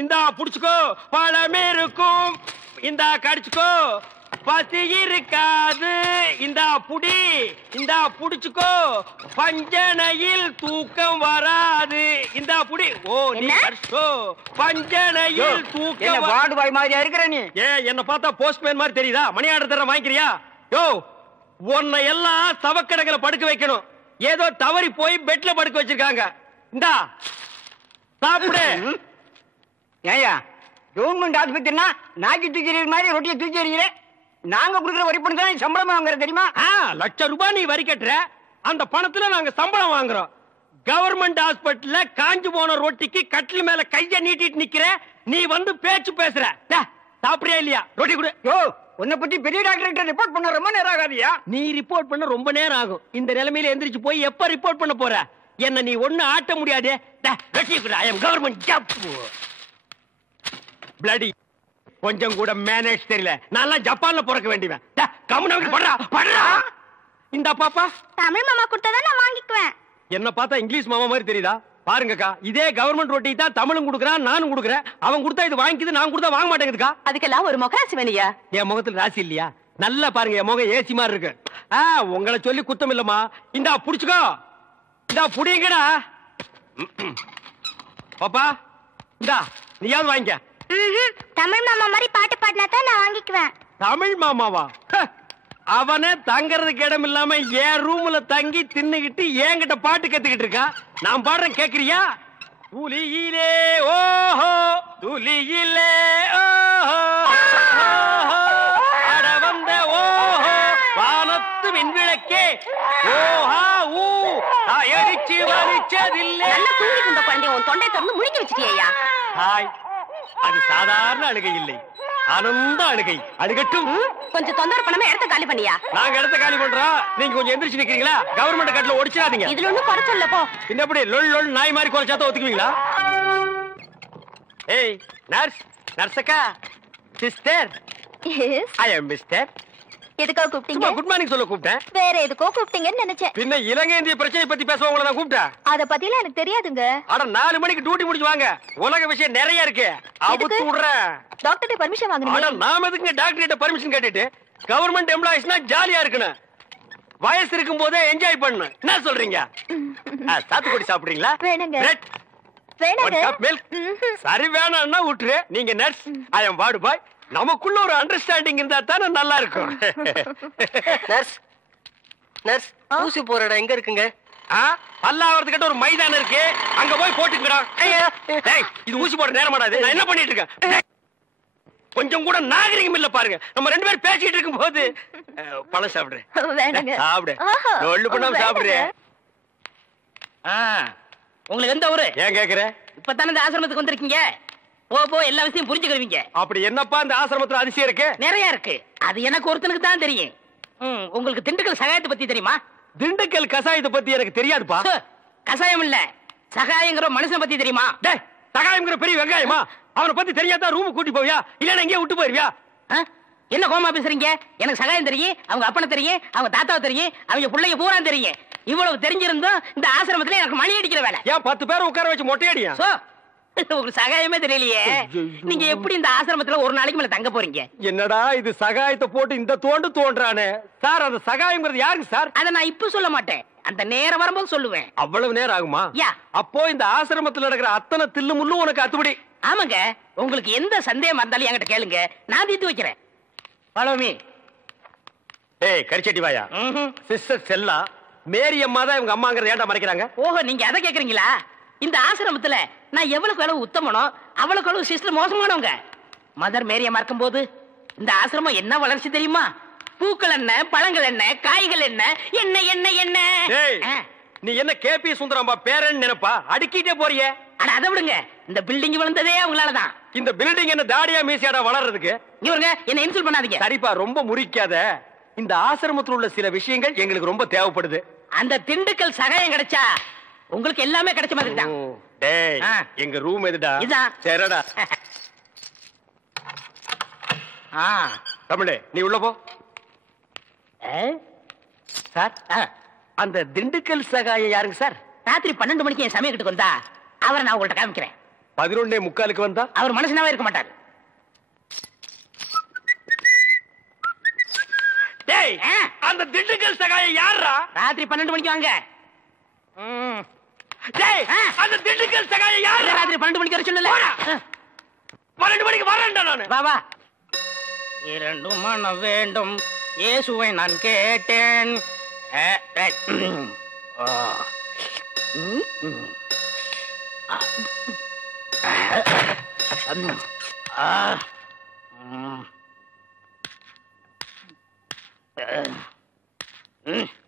இந்தா புடிச்சுக்கோ, பழம் இருக்கும், இந்தா கடிச்சுக்கோ, பசி இருக்காது, இந்தா புடி, இந்தா புடிச்சுக்கோ, பஞ்சனையில் தூக்கம் வராது, இந்தா புடி. ஓ நீ கடிச்சோ, பஞ்சனையில் தூக்கம். வார்டு பாய் மாதிரியா இருக்கிற நீ? என்ன பார்த்தா போஸ்ட்மேன் மாதிரி தெரியுதா? மணி ஆர்டர் தர வாங்கிக்கிறியா? யோ, உன்னை எல்லாம் சவக்கடங்களை படுக்க வைக்கணும். ஏதோ தவறி போய் பெட்ல படுக்க வச்சிருக்காங்க. இந்தா சாப்பிடு. ஏயா கவர்மெண்ட் ஆஸ்பத்திரினா நாக்கி தூக்கி மாதிரி ரொட்டியை தூக்கி எறிகிற. நாங்க கொடுக்குற வரி பணம் தான் சம்பளம் வாங்குற தெரியுமா? ₹1,00,000 நீ வரி கட்டுற, அந்த பணத்துல நாங்க சம்பளம் வாங்குறோம். கவர்மெண்ட் ஹாஸ்பிட்டல்ல காஞ்சு போன ரொட்டிக்கு கட்டில் மேல கைய நீட்டிட்டு நிக்கிற, நீ வந்து பேச்சு பேசுற. சாப்பிடுறியா இல்லையா? ரொட்டி கொடு. யோ, உன்னை பத்தி பெரிய டாக்டர் ரிப்போர்ட் பண்ண ரொம்ப நேரம் ஆகாதியா? நீ ரிப்போர்ட் பண்ண ரொம்ப நேரம் ஆகும். இந்த நிலைமையில எந்திரிச்சு போய் எப்ப ரிப்போர்ட் பண்ண போற? என்ன நீ ஒண்ணு ஆட்ட முடியாது. ஐ அம் கவர்மெண்ட் ஜாப். பிளடி கொஞ்சம் கூட மேனேஜ் தெரியல. நான் ஜப்பான்ல பிறக்க வேண்டியவன். கம்முனு படுறா படுறா. இந்த பாப்பா தமிழ் மாமா கொடுத்தா நான் வாங்கிக்குவேன். என்ன பார்த்தா இங்கிலீஷ் மாமா மாதிரி தெரியுதா? பாருங்கக்கா, இதே கவர்மெண்ட் ரொட்டி தான் தமிழும் கொடுக்குறான், நானும் கொடுக்குறேன். அவன் கொடுத்தா இது வாங்கிக்குது, நான் கொடுத்தா வாங்க மாட்டேங்குதுக்கா. அதுக்கெல்லாம் ஒரு முகராசி வேலையா? என் முகத்துல ராசி இல்லையா? நல்லா பாருங்க, என் முகம் ஏசி மாதிரி இருக்கு. உங்களை சொல்லி குத்தம் இல்லம்மா. இந்தா புடிச்சுக்கோ, இந்தா புடிங்கடா. பாப்பா இந்தா நீயாவது வாங்கிக்க. தமிழ் மாமா மாதிரி பாட்டு பாடினா தான் நான் வாங்கிக்குவேன். தமிழ் மாமாவா? அவனே தங்கறதுக்கு இடம் இல்லாம என் ரூம்ல தங்கி தின்னுகிட்டு என்கிட்ட பாட்டு கத்துக்கிட்டு இருக்கான். நான் பாடுறேன், கேக்குறியா? துளியிலே ஓஹோ துளியிலே ஓஹோ அட வந்த ஓஹோ வானத்து விண்விளக்கே ஓஹா ஊ எரிச்சு வலிச்சதில்லை. நல்லா தூங்கிட்டு இருந்த குழந்தைய உன் தொண்டை திறந்து முழுங்கி வச்சிட்டியா? ஹாய், அது சாதாரண அழுகை இல்லை, ஆனந்த அழுகை. அழுகட்டும். கொஞ்சம் தொந்தரவு பண்ணாம இடத்த காலி பண்ணியா? நாங்க இடத்த காலி பண்றோம், நீங்க கொஞ்சம் எந்திரிச்சு நிக்கிறீங்களா? கவர்மெண்ட் கட்டல ஒடிச்சிடாதீங்க. இதுல ஒண்ணும் குறைச்சல்ல போ. என்ன எப்படி லொல் லொல் நாய் மாதிரி குறைச்சாத்த ஒத்துக்குவீங்களா? ஏய் நர்ஸ், நர்ஸக்கா, சிஸ்டர். எஸ், ஐ அம் மிஸ்டர். எதுக்கோ கூப்பிட்டீங்க? குட் மார்னிங் சொல்ல கூப்பிட்டேன். வேற எதுக்கோ கூப்பிட்டீங்கன்னு நினைச்சேன். பின்ன இலங்கை இந்திய பிரச்சனை பத்தி பேச உங்களை நான் கூப்பிட்டேன். அத பத்திலாம் எனக்கு தெரியாதுங்க. அட 4 மணிக்கு டியூட்டி முடிச்சு வாங்க, உலக விஷயம் நிறைய இருக்கு. அவுத்து விடுறேன். டாக்டர் பர்மிஷன் வாங்கணும். அட நாம எதுக்கு டாக்டர் கிட்ட பர்மிஷன் கேட்டுட்டு? கவர்மெண்ட் எம்ப்ளாயிஸ்னா ஜாலியா இருக்கணும், வயசு இருக்கும் போதே என்ஜாய் பண்ணணும். என்ன சொல்றீங்க? சாத்துக்குடி சாப்பிடுறீங்களா? வேணுங்க. பிரெட், வேணுங்க. ஒரு கப் மில்க். சரி வேணாம்னா விட்டுரு. நீங்க நர்ஸ், ஐ அம் வார்டு பாய். நமக்குள்ள ஒரு அண்டர்ஸ்டாண்டிங் இருந்தா தானே நல்லா இருக்கும். நர்ஸ், நர்ஸ், ஊசி போற இடம் எங்க இருக்குங்க? பல்லாவரத்துக்கிட்ட ஒரு மைதானம் இருக்கு, அங்க போய் போட்டுக்கடா. இது ஊசி போட நேரம் மாடாது. நான் என்ன பண்ணிட்டு இருக்கேன்? கொஞ்சம் கூட நாகரிகம் இல்ல பாருங்க. நம்ம 2 பேரும் பேசிட்டு இருக்கும் போது பழம் சாப்பிடுறேன். வேணுங்க. சாப்பிடு, ஒண்ணு பண்ணாம சாப்பிடுறேன். உங்களுக்கு எந்த ஊரு? ஏன் கேக்குற? இப்பதானே இந்த ஆசிரமத்துக்கு வந்திருக்கீங்க, போ போ எல்லா விஷயம் புரிஞ்சுக்கிறீங்க. அப்படி என்னப்பா இந்த ஆசிரமத்துல அதிசயம் இருக்கு? நிறைய இருக்கு, அது எனக்கு ஒருத்தனுக்கு தான் தெரியும். உங்களுக்கு திண்டுக்கல் சகாயத்தை பத்தி தெரியுமா? திண்டுக்கல் கசாயத்தை பத்தி எனக்கு தெரியாதுப்பா. கசாயம் இல்ல, சகாயங்கிற மனுஷனை பத்தி தெரியுமா? சகாயம்ங்கிற பெரிய வெங்காயமா? அவனை பத்தி தெரியாதா ரூம் கூட்டி போவியா, இல்லன்னா எங்கேயே விட்டு போயிருவியா? என்ன கோமா பேசுறீங்க? எனக்கு சகாயம் தெரியும், அவங்க அப்பனை தெரியும், அவங்க தாத்தாவை தெரியும், அவங்க பிள்ளைங்க பூரா தெரியும். இவ்வளவு தெரிஞ்சிருந்தோம் இந்த ஆசிரமத்துல எனக்கு மணி அடிக்கிற வேலை. ஏன் 10 பேரை உட்கார வச்சு மொட்டையடியா? உங்களுக்கு சகாயமே தெரியலையே. நீங்க எப்படி இந்த ஆசிரமத்துல ஒரு நாளைக்கு மேல தங்க போறீங்க? என்னடா இது சகாயத்தை போட்டு இந்த தோன்றானே சார். அந்த சகாயம்ங்கிறது யாருக்கு சார்? அத நான் இப்ப சொல்ல மாட்டேன், அந்த நேரம் வரும்போது சொல்லுவேன். அவ்வளவு நேரம் ஆகுமா? அப்போ இந்த ஆசிரமத்துல நடக்கிற அத்தனை தில்லு முள்ளும் உனக்கு அத்துபடி? ஆமாங்க, உங்களுக்கு எந்த சந்தேகம் இருந்தாலும் என்கிட்ட கேளுங்க, நான் தீர்த்து வைக்கிறேன். Follow me. ஏய் கரிச்சட்டி வாயா. சிஸ்டர் செல்லா, மேரி அம்மா தான் இவங்க அம்மாங்கறத ஏன்டா மறைக்கிறாங்க? ஓஹோ, நீங்க அத கேக்குறீங்களா? இந்த ஆசிரமத்துல நான் எவ்வளவுக்கு அளவு உத்தமனோ அவ்வளவுக்கு அளவு சிஸ்டர் மோசமானவங்க. மதர் மேரி அம்மா இருக்கும்போது இந்த ஆசிரமம் என்ன வளர்ச்சி தெரியுமா? பூக்கள் என்ன, பழங்கள் என்ன, காய்கள் என்ன, என்ன என்ன என்ன. நீ என்ன கேபி சுந்தரம்பா பேரன் நினைப்பா? அடிக்கிட்டே போறியே. அட அதை விடுங்க, இந்த பில்டிங் விழுந்ததே அவங்களாலதான். இந்த பில்டிங் என்ன தாடியா மீசியாடா வளர்றதுக்கு? இவருங்க என்ன இன்சல்ட் பண்ணாதீங்க. சரிப்பா, ரொம்ப முறிக்காத. இந்த ஆசிரமத்தில் உள்ள சில விஷயங்கள் எங்களுக்கு ரொம்ப தேவைப்படுது. அந்த திண்டுக்கல் சகாயம் கிடைச்சா உங்களுக்கு எல்லாமே கிடைச்ச மாதிரி தான். டேய், எங்க ரூம் எதுடா? இதான். சரிடா. தமிழே, நீ உள்ள போ. சார், அந்த திண்டுக்கல் சகாயம் யாருங்க சார்? ராத்திரி 12 மணிக்கு என் சமயத்துக்கு வந்தா அவரை நான் உங்கள்ட்ட காமிக்கிறேன். 11:45 வந்தா அவர் மனுஷனாவே இருக்க மாட்டாரு. டேய், அந்த திண்டுக்கல் சகாயம் யாரா? ராத்திரி 12 மணிக்கு வாங்க. டேய், அந்த திண்டுக்கல் சகாயம் யாரா? ராத்திரி 12 மணிக்கு வர சொல்லல. 12 மணிக்கு வரேன்டா நானு. வா வா. 2 மனம் வேண்டும் இயேசுவை நான் கேட்டேன்.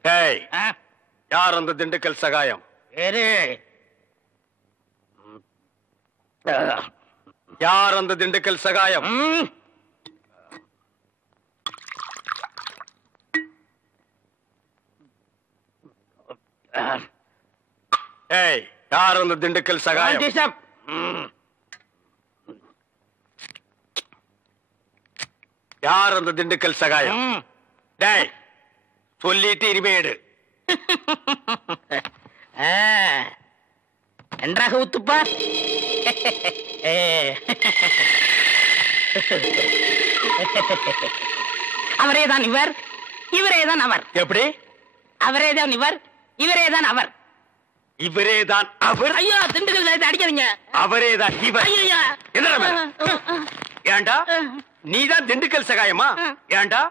டேய், யார் அந்த திண்டுக்கல் சகாயம்? யார் அந்த திண்டுக்கல் சகாயம்? ஏய், யார் அந்த திண்டுக்கல் சகாயம்? யார் அந்த திண்டுக்கல் சகாயம்? டேய், சொல்லிட்டு இனிமேடு நன்றாக ஊத்துப்பா. அவரேதான் இவர், இவரேதான் அவர். எப்படி? அவரேதான் இவர், இவரேதான் அவர். இவரேதான் அவர்? ஐயோ, திண்டுக்கல் சாயத்தை அடிக்காதீங்க. அவரேதான் இவர். ஐயா, ஏண்டா நீதான் திண்டுக்கல் சகாயமா? ஏண்டா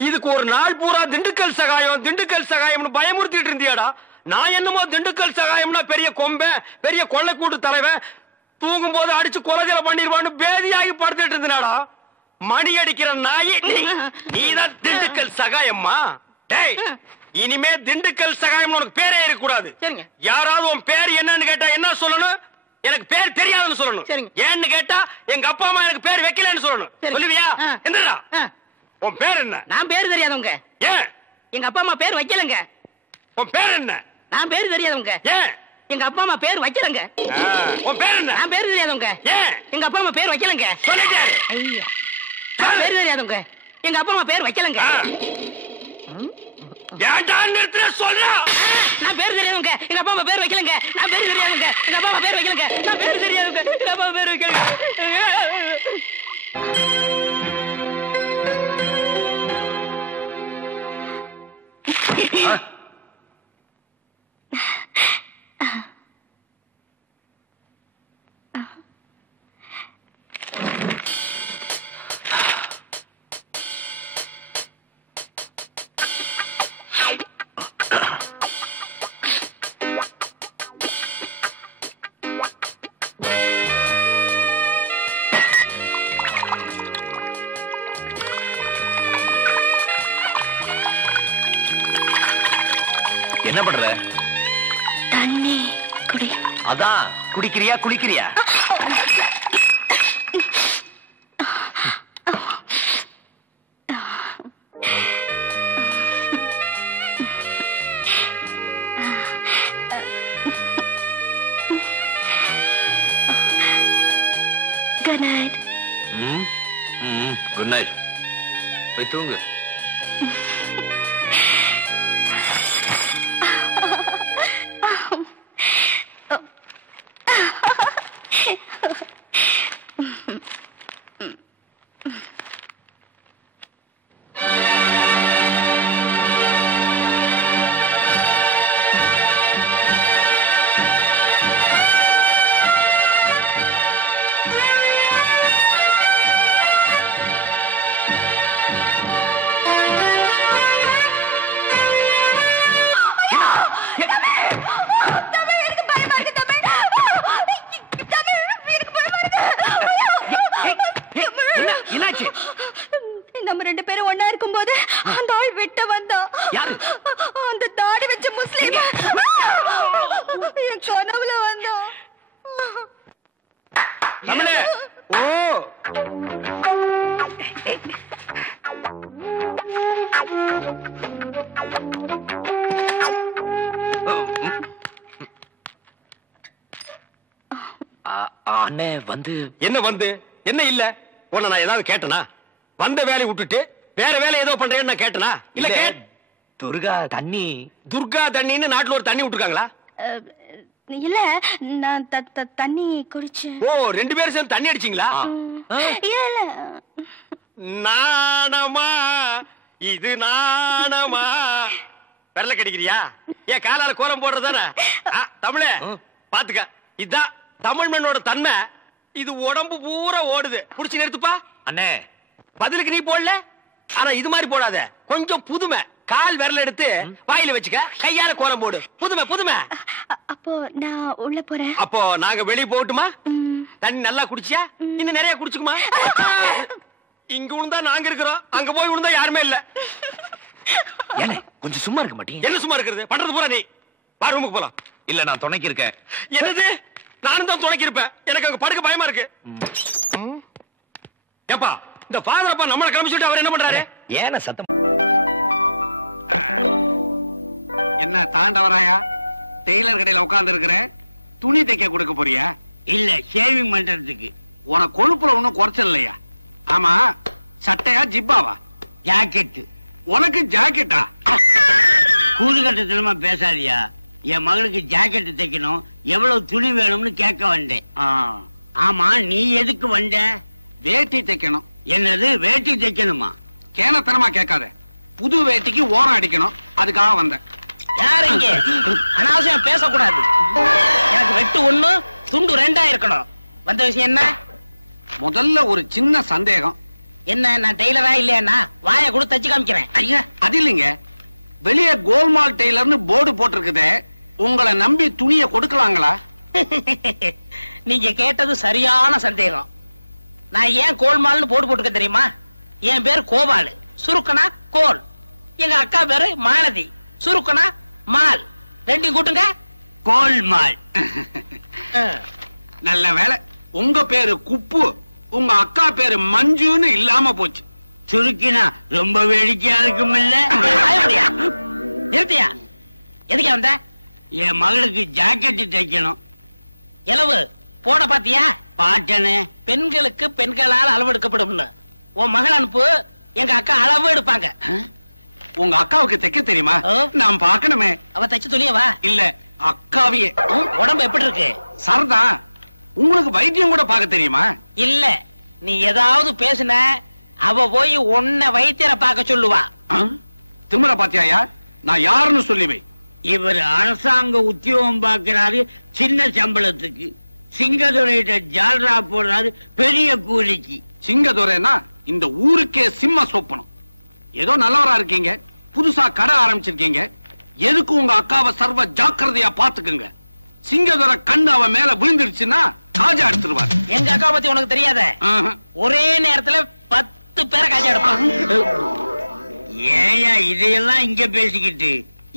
இதுக்கு ஒரு நாள் பூரா திண்டுக்கல் சகாயம் திண்டுக்கல் சகாயம்னு பயமுறுத்திட்டு இருந்தியாடா? நான் என்னமோ திண்டுக்கல் சகாயம்னா பெரிய கொம்பன், பெரிய கொள்ளைக்கூட்டு தலைவன், தூங்கும் போது அடிச்சு கொலைகளை பண்ணிடுவான்னு பேதியாகி படுத்துட்டு இருந்தாடா. மணி அடிக்கிற நாய் நீதான் திண்டுக்கல் சகாயம்மா? டேய், இனிமே திண்டுக்கல் சகாயம் உனக்கு பேரே இருக்க கூடாது. யாராவது உன் பேர் என்னன்னு கேட்டா என்ன சொல்லணும்? எனக்கு பேர் தெரியாதுன்னு சொல்லணும். ஏன்னு கேட்டா எங்க அப்பா அம்மா எனக்கு பேர் வைக்கலன்னு சொல்லணும். சொல்லுவியா? என்னடா உன் பேர் என்ன? நான் பேர் தெரியாதவங்க. ஏன்? எங்க அப்பா அம்மா பேர் வைக்கலங்க. உன் பேர் என்ன? நான் பேர் தெரியாதவங்க. ஏன்? எங்க அப்பா அம்மா பேர் வைக்கலங்க. உன் பேர் என்ன? நான் பேர் தெரியாதவங்க. ஏன்? எங்க அப்பா அம்மா பேர் வைக்கலங்க. சொல்லிட்டாரு. ஐயா, பேர் தெரியாதவங்க. எங்க அப்பா அம்மா பேர் வைக்கலங்க. ஏன்டா நிறுத்துற சொல்றா? நான் பேர் தெரியாதவங்க. எங்க அப்பா அம்மா பேர் வைக்கலங்க. நான் பேர் தெரியாதவங்க. எங்க அப்பா அம்மா பேர் வைக்கலங்க. நான் பேர் தெரியாதவங்க. எங்க அப்பா அம்மா பேர் வைக்கலங்க. என்ன பண்ற? தண்ணி குடி. அதான் குடிக்கிறியா குளிக்கிறியா? Good night. Good night. போய் தூங்கு. நம்ம ரெண்டு பேரும் ஒண்ணா இருக்கும் போது அந்த ஆள் வெட்ட வந்தான். அந்த தாடி வச்ச முஸ்லீம் என் கனவுல வந்தான். ஓ, அண்ணே வந்து என்ன வந்து என்ன இல்ல? உன்னை நான் ஏதாவது கேட்டனா? வந்த வேலையை விட்டுட்டு வேற வேலை ஏதோ பண்றேன்னு நான் கேட்டனா? இல்ல துர்கா தண்ணி துர்கா தண்ணின்னு நாட்டுல ஒரு தண்ணி விட்டுருக்காங்களா? இல்ல நான் தண்ணி குடிச்சேன். ஓ 2 பேரும் சேர்ந்து தண்ணி அடிச்சீங்களா? இல்ல நாணமா இது நாணமா பெரல கடிக்கிறியா? ஏன் காலால கோலம் போடுறதானே? தமிழே பாத்துக்க, இதான் தமிழ் மண்ணோட தன்மை. இது உடம்பு பூரா ஓடுது. புடிச்சு நிறுத்துப்பா. அண்ணே பதிலுக்கு நீ போடல, ஆனா இது மாதிரி போடாத. கொஞ்சம் புதுமை. கால் விரல் எடுத்து வாயில வச்சுக்க, கையால கோலம் போடு. புதுமை புதுமை. அப்போ நான் உள்ள போறேன். அப்போ நாங்க வெளிய போகட்டுமா? தண்ணி நல்லா குடிச்சியா? இன்னும் நிறைய குடிச்சுக்குமா? இங்க விழுந்தா நாங்க இருக்கிறோம், அங்க போய் விழுந்தா யாருமே இல்ல. ஏனே கொஞ்சம் சும்மா இருக்க மாட்டீங்க? என்ன சும்மா இருக்கிறது? பண்றது பூரா நீ. வா ரூமுக்கு போலாம். இல்ல நான் துணைக்கு இருக்கேன். என்னது? நானும் தான் துணைக்கு இருப்பேன். எனக்கு அங்க படுக்க பயமா இருக்கு. ஏப்பா இந்த ஃபாதர் அப்பா நம்மள கிளம்பிச்சுட்டு அவர் என்ன பண்றாரு? ஏன சத்தம்? என்ன தாண்டவராயா? டெய்லர் கடையில உட்கார்ந்து இருக்கிற, துணி தைக்க கொடுக்க போறியா? இல்ல ஷேவிங் பண்றதுக்கு. உனக்கு கொழுப்புல ஒண்ணும் குறைச்சல் இல்லையா? ஆமா, சட்டையா ஜிப்பாவா? ஜாக்கெட். உனக்கு ஜாக்கெட்டா? கூறுகட்டத்தனமா பேசாதியா. என் மகளுக்கு ஜாக்கெட் தைக்கணும், எவ்வளவு துணி வேணும்னு கேட்க வந்தேன். ஆமா, நீ எதுக்கு வந்த? வேட்டி தைக்கணும். என்னது வேட்டி தைக்கணுமா? கேனத்தனமா கேட்காத. புது வேட்டிக்கு ஓரம் அடிக்கணும், அதுக்காக வந்தேன். யாரு இங்க? அனாவசியம் பேசக்கூடாது. எனக்கு வெட்டு 1 துண்டு 2 இருக்கணும். வந்த விஷயம் என்ன? முதல்ல ஒரு சின்ன சந்தேகம். என்ன, நான் டெய்லரா இல்லையா? வாயை கூட தச்சு காமிக்கிறேன். ஐயா அது இல்லைங்க, வெளியே கோல்மால் டெய்லர்னு போர்டு போட்டிருக்குதே, உங்களை நம்பி துணியை கொடுக்கலாங்களா? நீங்க கேட்டது சரியான சந்தேகம். நான் ஏன் கோல்மால்னு போட்டு போட்டுக்க தெரியுமா? என் பேர் கோபாலு, சுருக்கனா கோல். எங்க அக்கா பேரு மாலதி, சுருக்கனா மால். ரெண்டையும் கூட்டுங்க, கோல்மால். நல்ல வேலை, உங்க பேரு குப்பு, உங்க அக்கா பேரு மஞ்சுன்னு இல்லாம போச்சு. சுருக்கினா ரொம்ப வேடிக்கையா இருக்கும் இல்ல? நிறுத்தியா? எதுக்கு வந்த? என் மகளுக்கு ஜாக்கெட் தைக்கணும். எலவு போட பாத்தியா? பாட்டனே. பெண்களுக்கு பெண்களால் அளவு எடுக்கப்படும். உன் மகள் அனுப்பு, எங்க அக்கா அளவு எடுப்பாங்க. உங்க அக்காவுக்கு தைக்க தெரியுமா? நான் பார்க்கணுமே. அவ தச்சு துணியவா? இல்ல, அக்காவியே. உடம்பு எப்படி இருக்கு? சரதா, உங்களுக்கு வைத்தியம் கூட பார்க்க தெரியுமா? இல்ல, நீ ஏதாவது பேசுன அவ போய் உன்னை வைத்தியரை பார்க்க சொல்லுவா. திமிர பாத்தியாயா? நான் யாருன்னு சொல்லிவை. இவர் அரசாங்க உத்தியோகம் பார்க்கிறாரு, சின்ன சம்பளத்துக்கு. சிங்கதுரையிட்ட ஜால்ரா போடுறாரு, பெரிய கூலிக்கு. சிங்கதுரைனா இந்த ஊருக்கே சிம்ம சொப்பனம். ஏதோ நல்லவரா இருக்கீங்க, புதுசா கடை ஆரம்பிச்சிருக்கீங்க. எதுக்கு உங்க அக்காவை சர்வ ஜாக்கிரதையா பாத்துக்குங்க. சிங்கதுரை கண்ணு அவ மேல விழுந்துருச்சுன்னா காஜா எடுத்துருவார். எங்க அக்கா பத்தி உனக்கு தெரியாத? ஒரே நேரத்துல 10 பேரை காஜா எடுப்பான். ஏயா இதையெல்லாம் இங்க பேசிக்கிட்டு?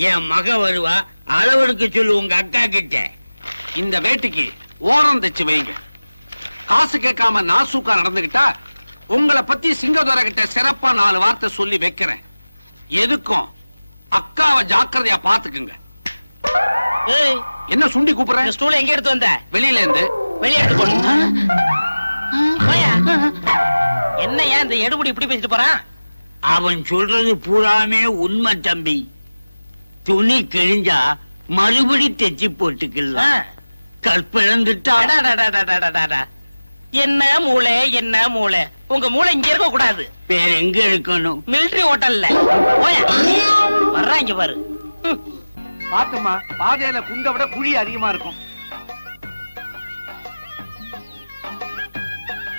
என் மக வருவா, அளவெடுக்க சொல்லு உங்க அக்கா கிட்ட. இந்த வேட்டிக்கு ஓரம் தைச்சு வைங்க. காசு கேட்காம நாசூக்கா நடந்துகிட்டா உங்களை பத்தி சிங்கதுரை கிட்ட சிறப்பா 4 வார்த்தை சொல்லி வைக்கிறேன். எதுக்கும் அக்காவை ஜாக்கிரதையா பாத்துக்குங்க. ஏய், என்ன சுண்டி கூப்பிடுற? இந்த ஸ்டூல் எங்க எடுத்து வந்த? வெளியில இருந்து. வெளியே எடுத்து போடு. என்னையா இந்த எடுபடி இப்படி பேசிட்டு போறான்? அவன் சொல்றது பூராமே உண்மை தம்பி. துணி கிழிஞ்சா மறுபடி தைச்சு போட்டுக்கலாம். கற்பிழந்துட்டா என்ன மூளை, என்ன மூளை? உங்க மூளை இங்க இருக்க கூடாது. வேற எங்க இருக்கணும்? மிலிட்டரி ஹோட்டல்ல. வர்றான் இங்க பாரு. பாத்துமா, பாதையில குண்டை விட குழி அதிகமா இருக்கும்.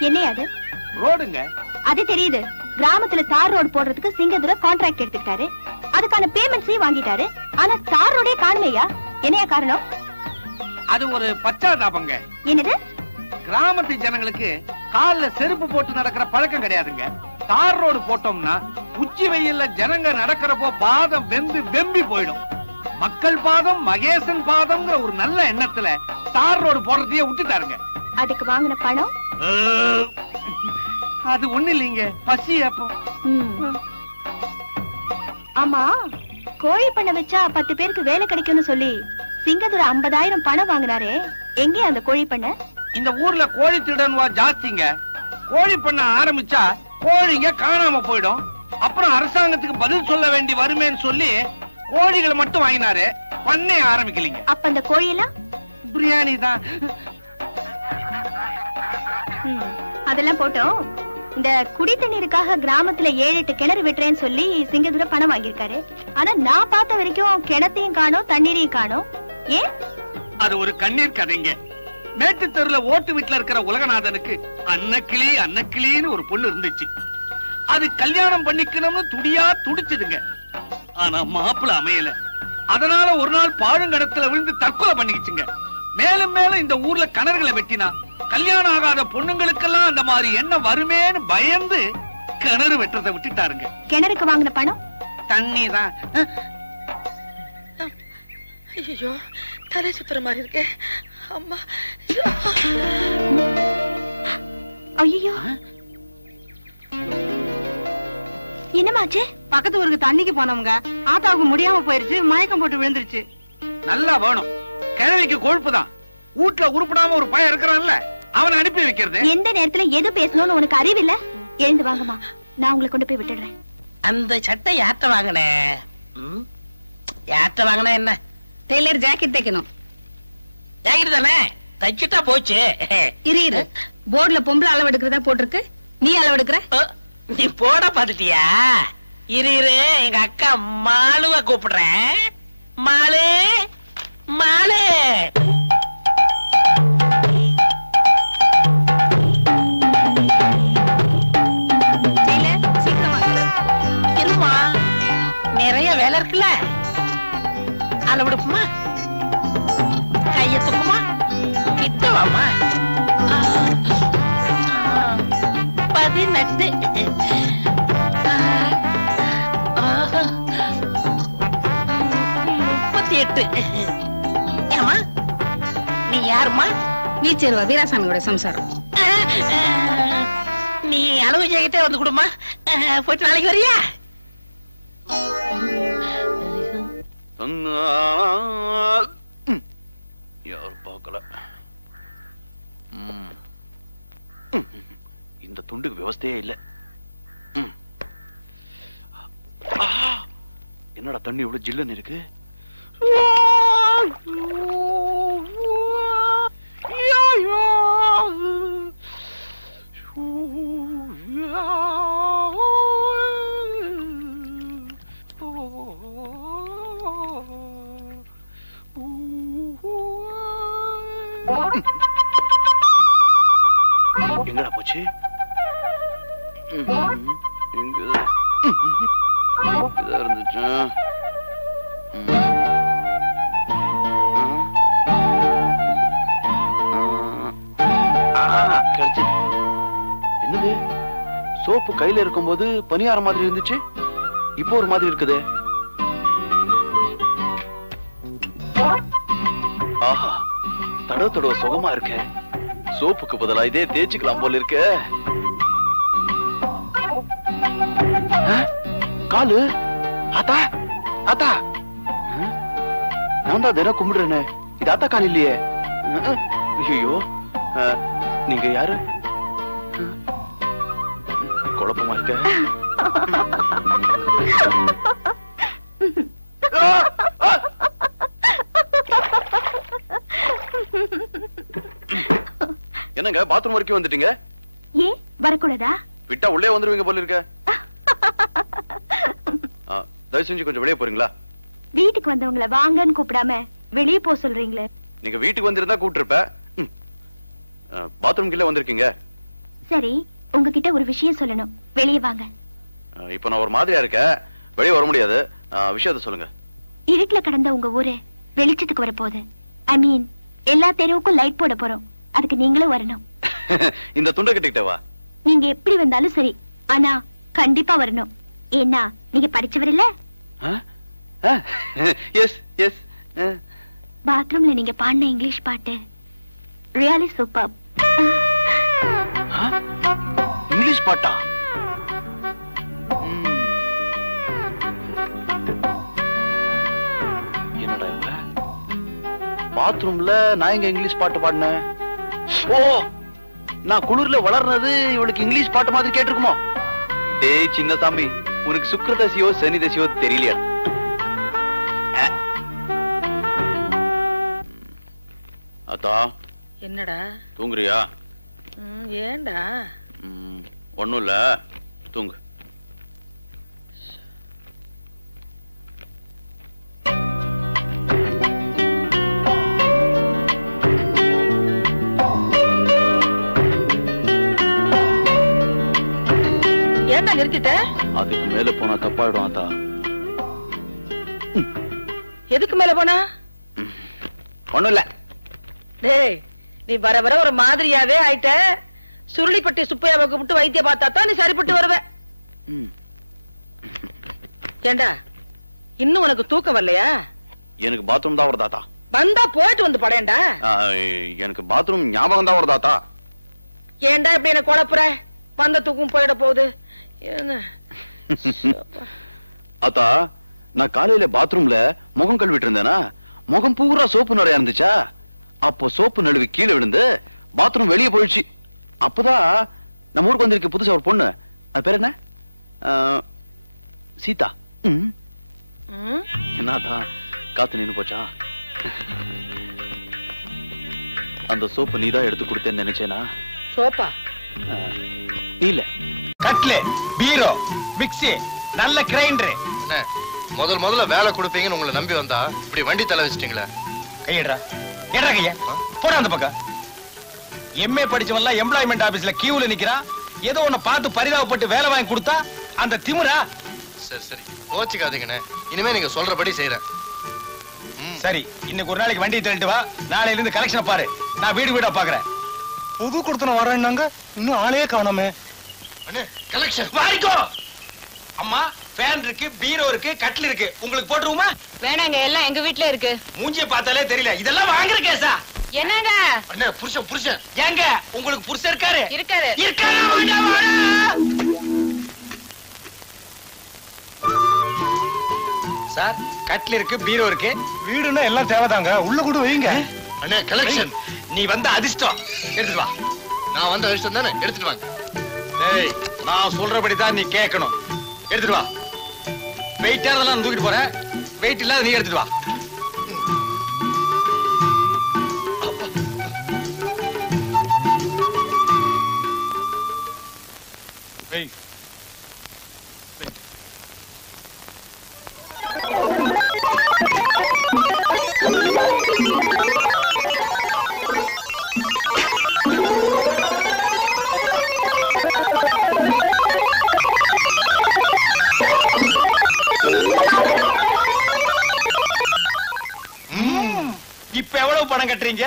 என்ன அது? ரோடுங்க. அது தெரியுது. கிராமத்துல தார் ரோடு போடுறதுக்கு சிங்கதுரை கான்ட்ராக்ட் எடுத்துக்கிட்டாரு. அதுக்கான பேமெண்ட்ஸையும் வாங்கிட்டாரு. ஆனா தார் ரோடே காணுமையா? என்னையா காரணம்? அது ஒரு பச்சாதாபங்க. என்னது? கிராமத்து ஜனங்களுக்கு கால்ல செருப்பு போட்டு நடக்கிற பழக்கம் கிடையாதுங்க. தார் ரோடு போட்டோம்னா உச்சி வெயில்ல ஜனங்க நடக்கிறப்போ பாதம் வெந்து வெம்பி போயிடும். மக்கள் பாதம் மகேசன் பாதம்ங்கிற ஒரு நல்ல எண்ணத்துல தார் ரோடு போடுறதையே விட்டுட்டாருங்க. அதுக்கு வாங்கின பணம்? அது ஒண்ணு இல்லைங்க, பசி. அப்போ ஆமா, கோழி பண்ண வச்சா 10 பேருக்கு வேலை கிடைக்கும்னு சொல்லி சிங்கதுரை 50,000 பணம் வாங்கினாரே, எங்கே அந்த கோழி பண்ண? இந்த ஊர்ல கோழி திருடன்வா ஜாஸ்திங்க. கோழி பண்ண ஆரம்பிச்சா கோழிங்க காணாம போயிடும். அப்புறம் அரசாங்கத்துக்கு பதில் சொல்ல வேண்டி வருமேன்னு சொல்லி கோழிகளை மட்டும் வாங்கினாரு, பண்ணே ஆரம்பிக்கலீங்க. அப்ப அந்த கோழியெல்லாம் பிரியாணி தான். அதெல்லாம் போட்டோம். இந்த குடி தண்ணீருக்காக கிராமத்துல 7-8 கிணறு வெட்டுறேன்னு சொல்லி சிங்கதுரை பணம் வாங்கியிருக்காரு. ஆனா நான் பார்த்த வரைக்கும் கிணத்தையும் காணோம், தண்ணீரையும் காணோம். ஏன்? அது ஒரு கண்ணீர் கதைங்க. மேட்டு தெருல ஓட்டு வீட்டுல இருக்கிற உலகநாதனுக்கு அன்னக்கிளின்னு ஒரு பொண்ணு இருந்துச்சு. அது கல்யாணம் பண்ணிக்கணும்னு துடியா துடிச்சுதுங்க. ஆனா மாப்பிள அமையல. அதனால ஒரு நாள் பாழுங்கடத்துல விழுந்து தற்கொலை பண்ணிக்கிச்சுங்க. மேலும் மேலும் இந்த ஊர்ல கிணறுகளை வெட்டினா கல்யாணம் ஆகாத பொண்ணுங்களுக்கெல்லாம் அந்த மாதிரி என்ன வருமேன்னு பயந்து கிணறு வெட்டுறதை விட்டுட்டாருங்க. கிணறுக்கு வாங்கின பணம் தண்ணி தான். ஐயோ, தலை சுத்துற மாதிரி இருக்கே அம்மா. ஐயோ, என்னமாச்சு? பக்கத்து ஊருக்கு தண்ணிக்கு போனவங்க ஆத்தாவுக்கு முடியாம போயிருச்சு, மயக்கம் போட்டு விழுந்துருச்சு. நல்லா வேணும். கிழவிக்கு கொழுப்பு தான். வீட்டுல உருப்படாம ஒரு பையன் இருக்கிறான்ல, அவனை அனுப்பி வைக்கிறது. எந்த நேரத்துல எது பேசணும்னு உனக்கு அறிவில்ல? எழுந்து வாங்கம்மா, நான் உங்களை கொண்டு போய் விட்டுடுறேன். அந்த சட்டை யார்ட்ட வாங்கின? யார்ட்ட வாங்கின? என்ன டெய்லர் ஜாக்கெட் தைக்கணும். ஜாக்கெட் தானே, தைச்சிட்டா போச்சு. இரு, போர்டுல பொம்பளை அளவு எடுக்கிறதா போட்டிருக்கு, நீ அளவு எடுக்கிற? நீ போட பாத்துட்டியா? இரு எங்க அக்கா மாலுவ கூப்பிடுறேன். மாலு மாலு, இருமா, நிறைய வேலை இருக்குல்ல. அளவெடுப்புமா, கைய தூக்குமா, கிட்ட வாமா. 18 38. ஏமா நீ யாருமா? வீச்சேருவா வீராசாமியோட சம்சாரம். நீ அளவு ஜாக்கெட்டே வந்து கொடுமா. போயிட்டு நாளைக்கு வரியா? யார் பார்க்கல. இந்த துண்டுக்கு விவஸ்தையே இல்ல. என்னடா தண்ணி இவ்வளவு ஜில்லுன்னு இருக்கு? எங்கடா போச்சு? இருந்துச்சு. என்னது? சோப்பு கையில இருக்கும்போது பனியார மாதிரி இருந்துச்சு, இப்போ ஒரு மாதிரி இருக்குது. ஆஹா, தடவை தடவை சுகமா இருக்க. சோப்புக்கு பதிலா இதே தேய்ச்சிக்கலாம் போல இருக்க. காலு ஆத்தா ஆத்தா, நான் தான் தினம் கும்பிடுறேன்னு. இது ஆத்தா கால் இல்லையே. ஐயோ, நீங்க யாரு? குழப்பமா இருக்க. என்னங்க பாத்ரூம் வரைக்கும் வந்துட்டீங்க? ஏன் வரக்கூடாதா? விட்டா உள்ளே வந்துருவீங்க போல இருக்க. தயவு செஞ்சு கொஞ்சம் வெளியே போறீங்களா? வீட்டுக்கு வந்தவங்கள வாங்கன்னு கூப்பிடாம வெளியே போ சொல்றீங்களே. நீங்க வீட்டுக்கு வந்திருந்தா கூப்பிட்டுருப்ப. பாத்ரூம் கீழே வந்திருக்கீங்க. சரி, உங்ககிட்ட ஒரு விஷயம் சொல்லணும், வெளியே வாங்க. இப்ப நான் ஒரு மாதிரியா இருக்கேன், வெளியே வர முடியாது. விஷயத்த சொல்லுங்க. இருட்டுல கடந்த உங்க ஊரு வெளிச்சத்துக்கு வர போகுது. ஐ மீன், எல்லா தெருவுக்கும் லைட் போட போறோம். அதுக்கு நீங்களும் வரணும். இந்த துண்டை கட்டிக்கிட்ட வா. நீங்க எப்படி வந்தாலும் சரி, ஆனா கண்டிப்பா வரணும். ஏன்னா நீங்க படிச்சவர் இல்ல. Yes yes. பாத்ரூம்ல நீங்க பாடின இங்கிலீஷ் பாட்டு ரியலி சூப்பர். இங்கிலீஷ் பாட்டா? என்னடா இவ? பாத்ரூம்ல நான் எங்க இங்கிலீஷ் பாட்டு பாடினேன்? ஓ, நான் குளிர்ல வளர்னது இவளுக்கு இங்கிலீஷ் பாட்டு மாதிரி கேட்டிருக்குமோ? டேய் சின்னசாமி, உனக்கு சுக்கிரதசியோ சனி தசியோ தெரியலையா? அத்தா என்னடா? தூங்குறியா? ஏண்டா? ஒண்ணும் இல்ல, தூங்கு. ஏண்டா நிறுத்திட்ட? அதுக்கு மேல போனா தப்பாயிடும் அத்தா. எதுக்கு மேல போனா? ஒண்ணும் இல்ல. டேய், நீ வர வர ஒரு மாதிரியாவே ஆயிட்ட. சுருளிப்பட்டி சுப்பையாவை கூப்பிட்டு வைத்திய பார்த்தா தான் நீ சரிப்பட்டு வருவ. ஏண்டா, இன்னும் உனக்கு தூக்கம் வரலையா? எனக்கு பாத்ரூம் தான் வருதாத்தா. வந்தா போயிட்டு வந்து படையண்டா. எனக்கு பாத்ரூம் ஞாபகம் தான் வருதாத்தா. ஏண்டா இப்படி என்ன குழப்புற? வந்த தூக்கம் போயிட போகுது. என்ன அத்தா, நான் காலையில பாத்ரூம்ல முகம் கழுவிட்டு இருந்தேனா, முகம் பூரா சோப்பு நிறைய இருந்துச்சா. அப்போ சோப்பு நழுவி கீழே விழுந்து பாத்ரூம் வெளியே போயிடுச்சு. அப்பதான் நம்ம ஊருக்கு வந்திருக்கு புதுசா ஒரு பொண்ணு. அது பேர் என்ன? சீதா. என்னதான் காத்து நின்னு போச்சா? அந்த சோப்பு நீதான் எடுத்து கொடுத்தேன்னு நினைச்சேனா? சோப்பா? இல்ல, கட்லு, பீரோ, மிக்ஸி, நல்ல கிரைண்டர். முதல்ல வேலை கொடுப்பீங்கன்னு உங்களை நம்பி வந்தா இப்படி வண்டி தலை வச்சிட்டீங்களே. கையடா, ஏடா கைய போட அந்த பக்கம். எம்ஏ படிச்சவன்லாம் எம்ப்ளாய்மெண்ட் ஆபீஸ்ல கியூல நிக்கிறான். ஏதோ ஒண்ணு பார்த்து பரிதாபப்பட்டு வேலை வாங்கி கொடுத்தா அந்த திமிரா? சரி கோச்சிக்காதீங்கண்ணே, இனிமே நீங்க சொல்றபடி செய்யறேன். சரி, இன்னைக்கு ஒரு நாளைக்கு வண்டியை தள்ளிட்டு வா. நாளையில இருந்து கலெக்ஷன் பாரு, நான் வீடு வீடா பாக்குறேன். புது கொடுத்தன வரேன்னாங்க, இன்னும் ஆளையே காணோமே. கலெக்ஷன் வாரிக்கோ. அம்மா, ஃபேன் இருக்கு, பீரோ இருக்கு, கட்டில் இருக்கு. உங்களுக்கு போட்டுருவோமா? வேணாங்க, எல்லாம் எங்க வீட்ல இருக்கு. மூஞ்சிய பார்த்தாலே தெரியல, இதெல்லாம் வாங்குற கேஸா? என்னங்க? அண்ணே, புருஷன் ஏங்க, உங்களுக்கு புருஷன் இருக்காரு? இருக்காரு. சார், கட்டில் இருக்கு, பீரோ இருக்கு. வீடுன்னா எல்லாம் தேவைதாங்க, உள்ள கூட வைங்க. அண்ணே, கலெக்ஷன். நீ வந்த அதிர்ஷ்டம். எடுத்துட்டு வா. நான் வந்த விஷயம் தானே, எடுத்துட்டு வாங்க. ஏய், நான் சொல்றபடிதான் நீ கேட்கணும். எடுத்துட்டு வா. வெயிட்டா இதெல்லாம் தூக்கிட்டு போறேன். வெயிட் இல்லாத நீ எடுத்துட்டு வா. வெய். இப்ப எவ்வளவு பணம் கட்டுறீங்க?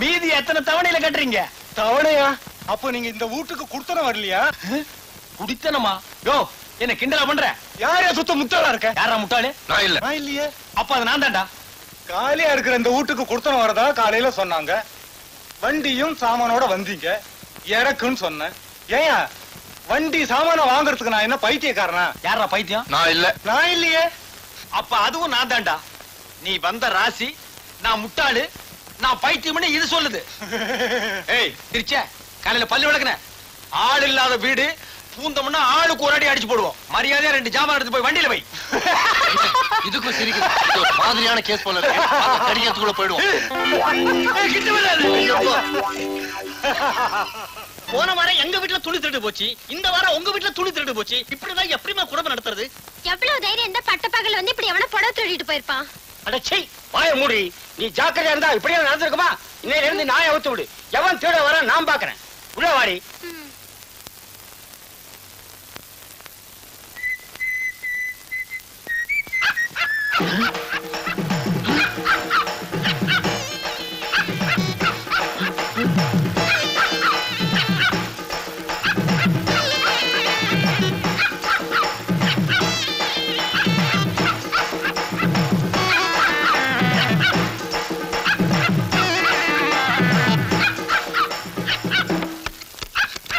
மீதி எத்தனை தவணையில கட்டுறீங்க? தவணையா? அப்ப நீங்க இந்த வீட்டுக்கு குடுத்தனம் வரலையா? குடித்தனமா? யோ, என்ன கிண்டலா பண்ற? யாரையா சுத்த முட்டாளா இருக்க? யாரா முட்டாளு? நான் இல்ல. நான் இல்லையே. அப்ப அது நான் தான்டா. காலியா இருக்கிற இந்த வீட்டுக்கு குடுத்தனம் வரதா காலையில சொன்னாங்க. வண்டியும் சாமானோட வந்தீங்க, இறக்குன்னு சொன்னேன். ஏயா, வண்டி சாமான வாங்குறதுக்கு நான் என்ன பைத்தியக்காரனா? யாரா பைத்தியம்? நான் இல்ல. நான் இல்லையே. அப்ப அதுவும் நான் தான்டா. நீ வந்த ராசி, நான் முட்டாளு, நான் பைத்தியம்னு இது சொல்லுது. ஏய், திருச்ச காலையில பல்லு விளக்குன. ஆள் இல்லாத வீடு பூந்தோம்னா ஆளுக்கு ஒரு அடி அடிச்சு போடுவோம். மரியாதையா 2 ஜாமான் எடுத்து போய் வண்டியில வை. இதுக்கும் சிரிக்கு மாதிரியான கேஸ் போல கடிக்கிறதுக்குள்ள போயிடுவோம். போன வாரம் எங்க வீட்டுல துணி திருடு போச்சு, இந்த வாரம் உங்க வீட்டுல துணி திருடு போச்சு. இப்படிதான் எப்படிமா குடும்பம் நடத்துறது? எவ்வளவு தைரியம் இந்த பட்ட பகல் வந்து இப்படி எவன புடவை திருடிட்டு போயிருப்பான்? அடச்சை, வாய மூடி. நீ ஜாக்கிரதையா இருந்தா இப்படியே நடந்திருக்குமா? இன்னையில இருந்து நாயை அவுத்து விடு. எவன் திருட வர நான் பாக்குறேன். உள்ள வாடி.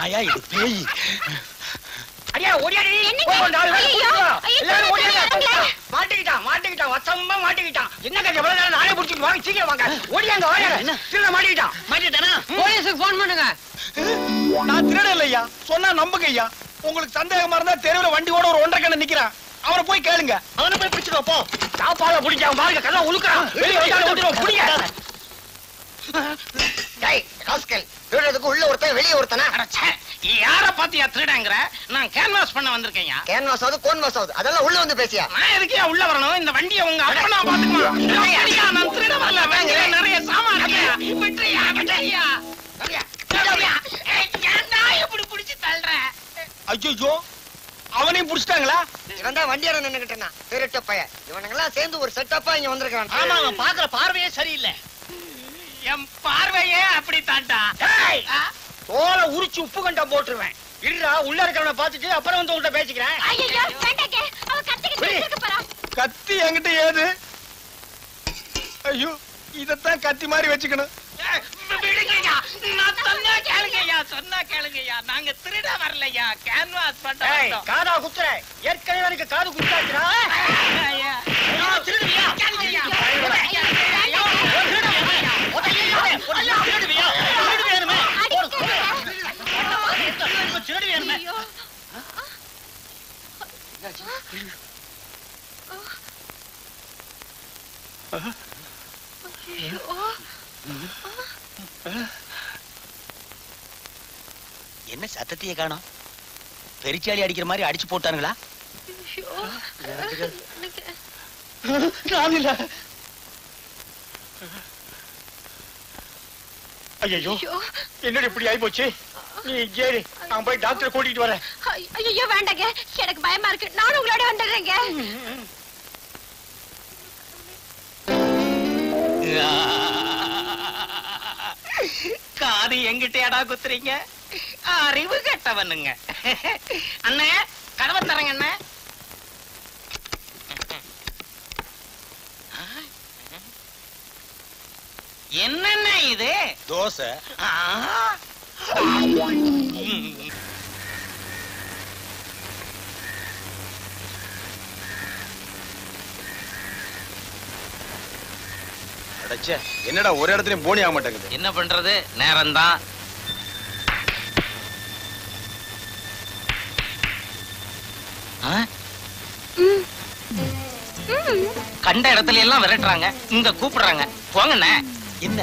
ஆயா, இது பேய். அடியா ஓடியாடி. எல்லாரும் ஓடியாங்க. மாட்டிக்கிட்டான் வசமா மாட்டிக்கிட்டான். என்னங்க எவ்வளவு நேரம் நானே புடிச்சிட்டு வாங்க, சீக்கிரம் வாங்க. ஓடியாங்க வாங்க. திருட மாட்டிக்கிட்டானா? போலீஸுக்கு போன் பண்ணுங்க. நான் திருட இல்லையா, சொன்னா நம்புங்க ஐயா. உங்களுக்கு சந்தேகமா இருந்தா தெருவுல வண்டியோட ஒரு 1.5 கண்ணு நிக்கிறான், அவரை போய் கேளுங்க. அவனை போய் பிடிச்சிட்டு போ. சாப்பாட பிடிச்சான் பாருங்க, கல்ல உழுக்குறான். வெளிய வந்து புடிங்க. திருடுறதுக்கு உள்ள ஒருத்தன் வெளியே ஒருத்தனா? யார பாத்தியா திருடங்கிற? நான் கேன்வாஸ் பண்ண வந்திருக்கேன். கேன்வாஸ் ஆகுது கோன்வாஸ் ஆகுது, அதெல்லாம் உள்ள வந்து பேசியா? நான் எதுக்கே உள்ள வரணும்? இந்த வண்டியை உங்க அப்பனா பாத்துக்குமா? நான் திருட வரல, வேற நிறைய சாமான் இருக்கு. விட்டுறியா விட்டுறியா? ஏன்டா இப்படி புடிச்சு தள்ளுற? ஐயோ அவனையும் புடிச்சிட்டாங்களா? இவன் தான் வண்டியார நின்னுகிட்டா திருட்ட பையன். இவனுங்கெல்லாம் சேர்ந்து ஒரு செட்டப்பா இங்க வந்திருக்கான். ஆமா, அவன் பாக்குற பார்வையே சரியில்லை. என் பார்வையே அப்படி தாண்டா. தோலை உரிச்சு உப்பு கண்டா போட்டுருவேன். இல்ல உள்ள இருக்கிறவனை பாத்துட்டு அப்புறம் வந்து உங்கள்கிட்ட பேசிக்கிறேன். கத்தி என்கிட்ட ஏது? ஐயோ இதத்தான் கத்தி மாதிரி வச்சுக்கணும். நான் சொன்னா கேளுங்கய்யா, சொன்னா கேளுங்கய்யா. நாங்க திருட வரலையா, கேன்வாஸ் பண்ண. காதா குத்துற, ஏற்கனவே எனக்கு காது குத்தாச்சுடா. திருடுவியா? கேளுங்கய்யா. என்ன சத்தத்தையே காணோம்? பெரிச்சாலி அடிக்கிற மாதிரி அடிச்சு போட்டானுங்களா? ஐயோ என்னடி இப்படி ஆயி போச்சு? நீ ஏறி நான் போய் டாக்டரை கூட்டிட்டு வரேன். ஐயோ வேண்டாங்க, எனக்கு பயமா இருக்கு. நானும் உங்களோட வந்துடுறேங்க. காது எங்கிட்டேடா குத்துறீங்க? அறிவு கெட்டவனுங்க. அண்ணே கதவை தரங்க அண்ணே. என்னென்ன இது? தோசை. அடச்சே, என்னடா ஒரு இடத்துலயும் போனி ஆக மாட்டேங்குது. என்ன பண்றது, நேரம்தான். கண்ட இடத்துல எல்லாம் விரட்டுறாங்க, இங்க கூப்பிடுறாங்க. போங்கண்ணே. என்ன?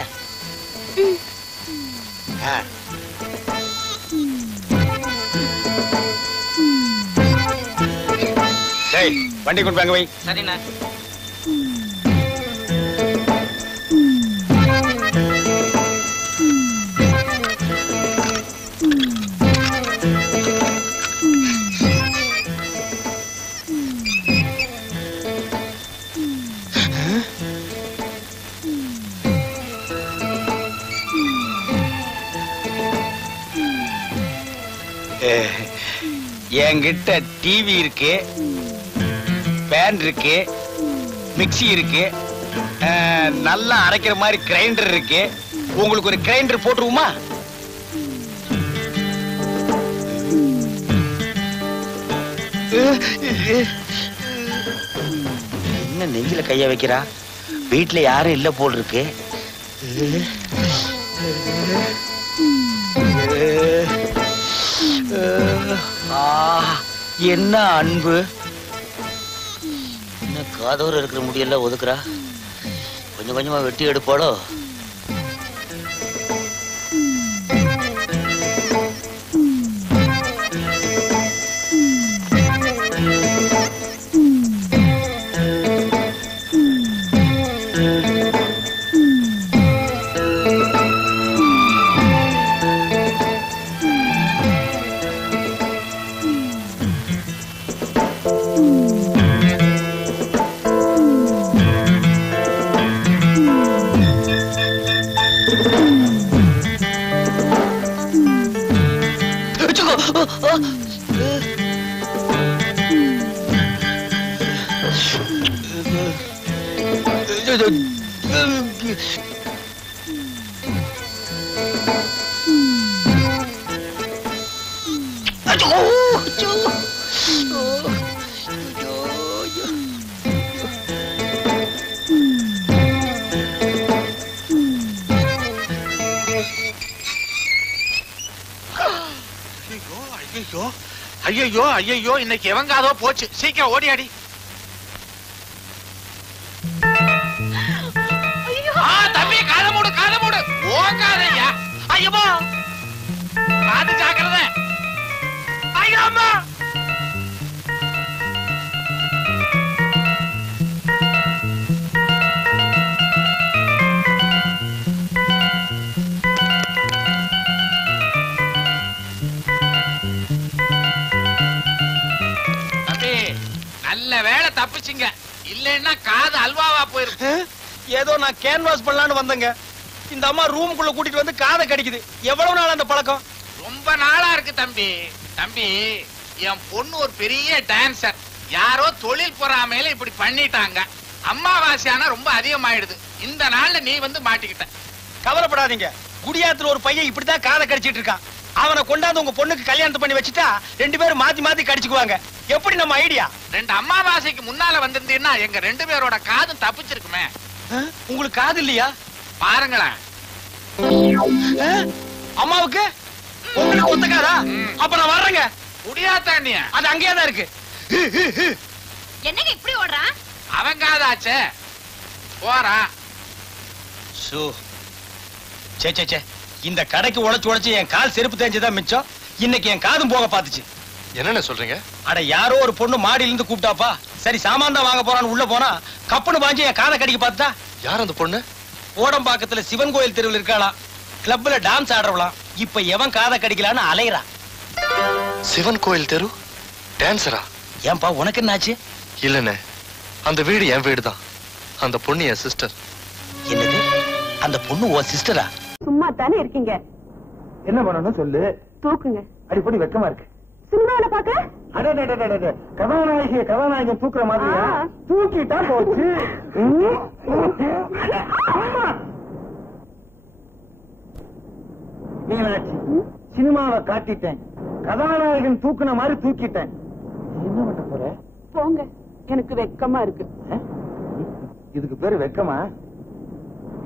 டேய் வண்டி கொண்டு வாங்க வை. சரிண்ணா. என்கிட்ட டிவி இருக்கு, பேன் இருக்கு, மிக்ஸி இருக்கு, நல்லா அரைக்கிற மாதிரி கிரைண்டர் இருக்கு. உங்களுக்கு ஒரு கிரைண்டர் போட்டுருவோமா? என்ன நெஞ்சில கைய வைக்கிறா? வீட்டுல யாரும் இல்ல போல் இருக்கு. என்ன அன்பு! என்ன காதோர இருக்கிற முடியெல்லாம் ஒதுக்குறா? கொஞ்சம் கொஞ்சமா வெட்டி எடுப்பாளோ? ஐயோ ஐயோ, இன்னைக்கு எவங்காதோ போச்சு. சீக்கிரம் ஓடியாடி. தம்பி காத மூடு, காத மூடு. ஐயம்மா பாத்து ஜாக்கிரதை. ஐயோ அம்மா தம்பி நல்ல வேலை தப்பிச்சிங்க, இல்லைன்னா காது அல்வாவா போயிருக்கு. ஏதோ நான் கேன்வாஸ் பண்ணலான்னு வந்தேங்க. இந்த அம்மா ரூமுக்குள்ள கூட்டிட்டு வந்து காதை கடிக்குது. எவ்வளவு நாள் அந்த பழக்கம்? ரொம்ப நாளா இருக்கு தம்பி. தம்பி, என் பொண்ணு ஒரு பெரிய டான்சர். யாரோ தொழில் பொறாமையில இப்படி பண்ணிட்டாங்க. அம்மாவாசையானா ரொம்ப அதிகமாயிடுது. இந்த நாள்ல நீ வந்து மாட்டிக்கிட்ட. கவலைப்படாதீங்க. குடியாத்துல ஒரு பையன் இப்படித்தான் காதை கடிச்சிட்டு இருக்கான். அவனை கொண்டாந்து உங்க பொண்ணுக்கு கல்யாணத்தை பண்ணி வச்சுட்டா 2 பேரும் மாத்தி மாத்தி கடிச்சுக்குவாங்க. எப்படி நம்ம ஐடியா? 2 அம்மாவாசைக்கு முன்னால வந்திருந்தீங்கன்னா எங்க 2 பேரோட காதும் தப்பிச்சிருக்குமே. உங்களுக்கு காது இல்லையா? பாருங்களேன். அம்மாவுக்கு உங்களுக்கு ஒத்துக்காதா? அப்ப நான் வர்றேங்க. குடியாத்தாண்டிய அது அங்கேயே தான் இருக்கு. என்னங்க இப்படி ஓடுறான்? அவன் காதாச்சே போறா. சே சே சே, இந்த கடைக்கு உழைச்சு என் கால் செருப்பு தேஞ்சதான் மிச்சம். இன்னைக்கு என் காதும் போக பாத்துச்சு. என்னென்ன சொல்றீங்க? அட யாரோ ஒரு பொண்ணு மாடியில இருந்து கூப்பிட்டாப்பா. சரி சாமான் தான் வாங்க போறான்னு உள்ள போனா கப்புன்னு பாஞ்சு என் காதை கடிக்க பார்த்தா. யார் அந்த பொண்ணு? ஓடம்பாக்கத்துல சிவன் கோயில் தெருவில் இருக்காளாம். கிளப்ல டான்ஸ் ஆடுறவளாம். இப்ப எவன் காதை கடிக்கலான்னு அலையறா. சிவன் கோயில் தெரு டான்சரா? ஏன்பா உனக்கு என்னாச்சு? இல்லண்ணே, அந்த வீடு என் வீடு தான். அந்த பொண்ணு என் சிஸ்டர். என்னது? அந்த பொண்ணு உன் சிஸ்டரா? சும்மா தானே இருக்கீங்க, என்ன பண்ணணும் சொல்லு. தூக்குங்க. அடிப்படி வெக்கமா இருக்கு. சினிமாவில பாக்க கதாநாயகன் தூக்குற மாதிரியா? தூக்கிட்டா போச்சு. மீனாட்சி, சினிமாவை காட்டிட்டேன். கதாநாயகன் தூக்குன மாதிரி தூக்கிட்டேன். என்ன பண்ண போற? போங்க, எனக்கு வெக்கமா இருக்கு. இதுக்கு பேரு வெக்கமா?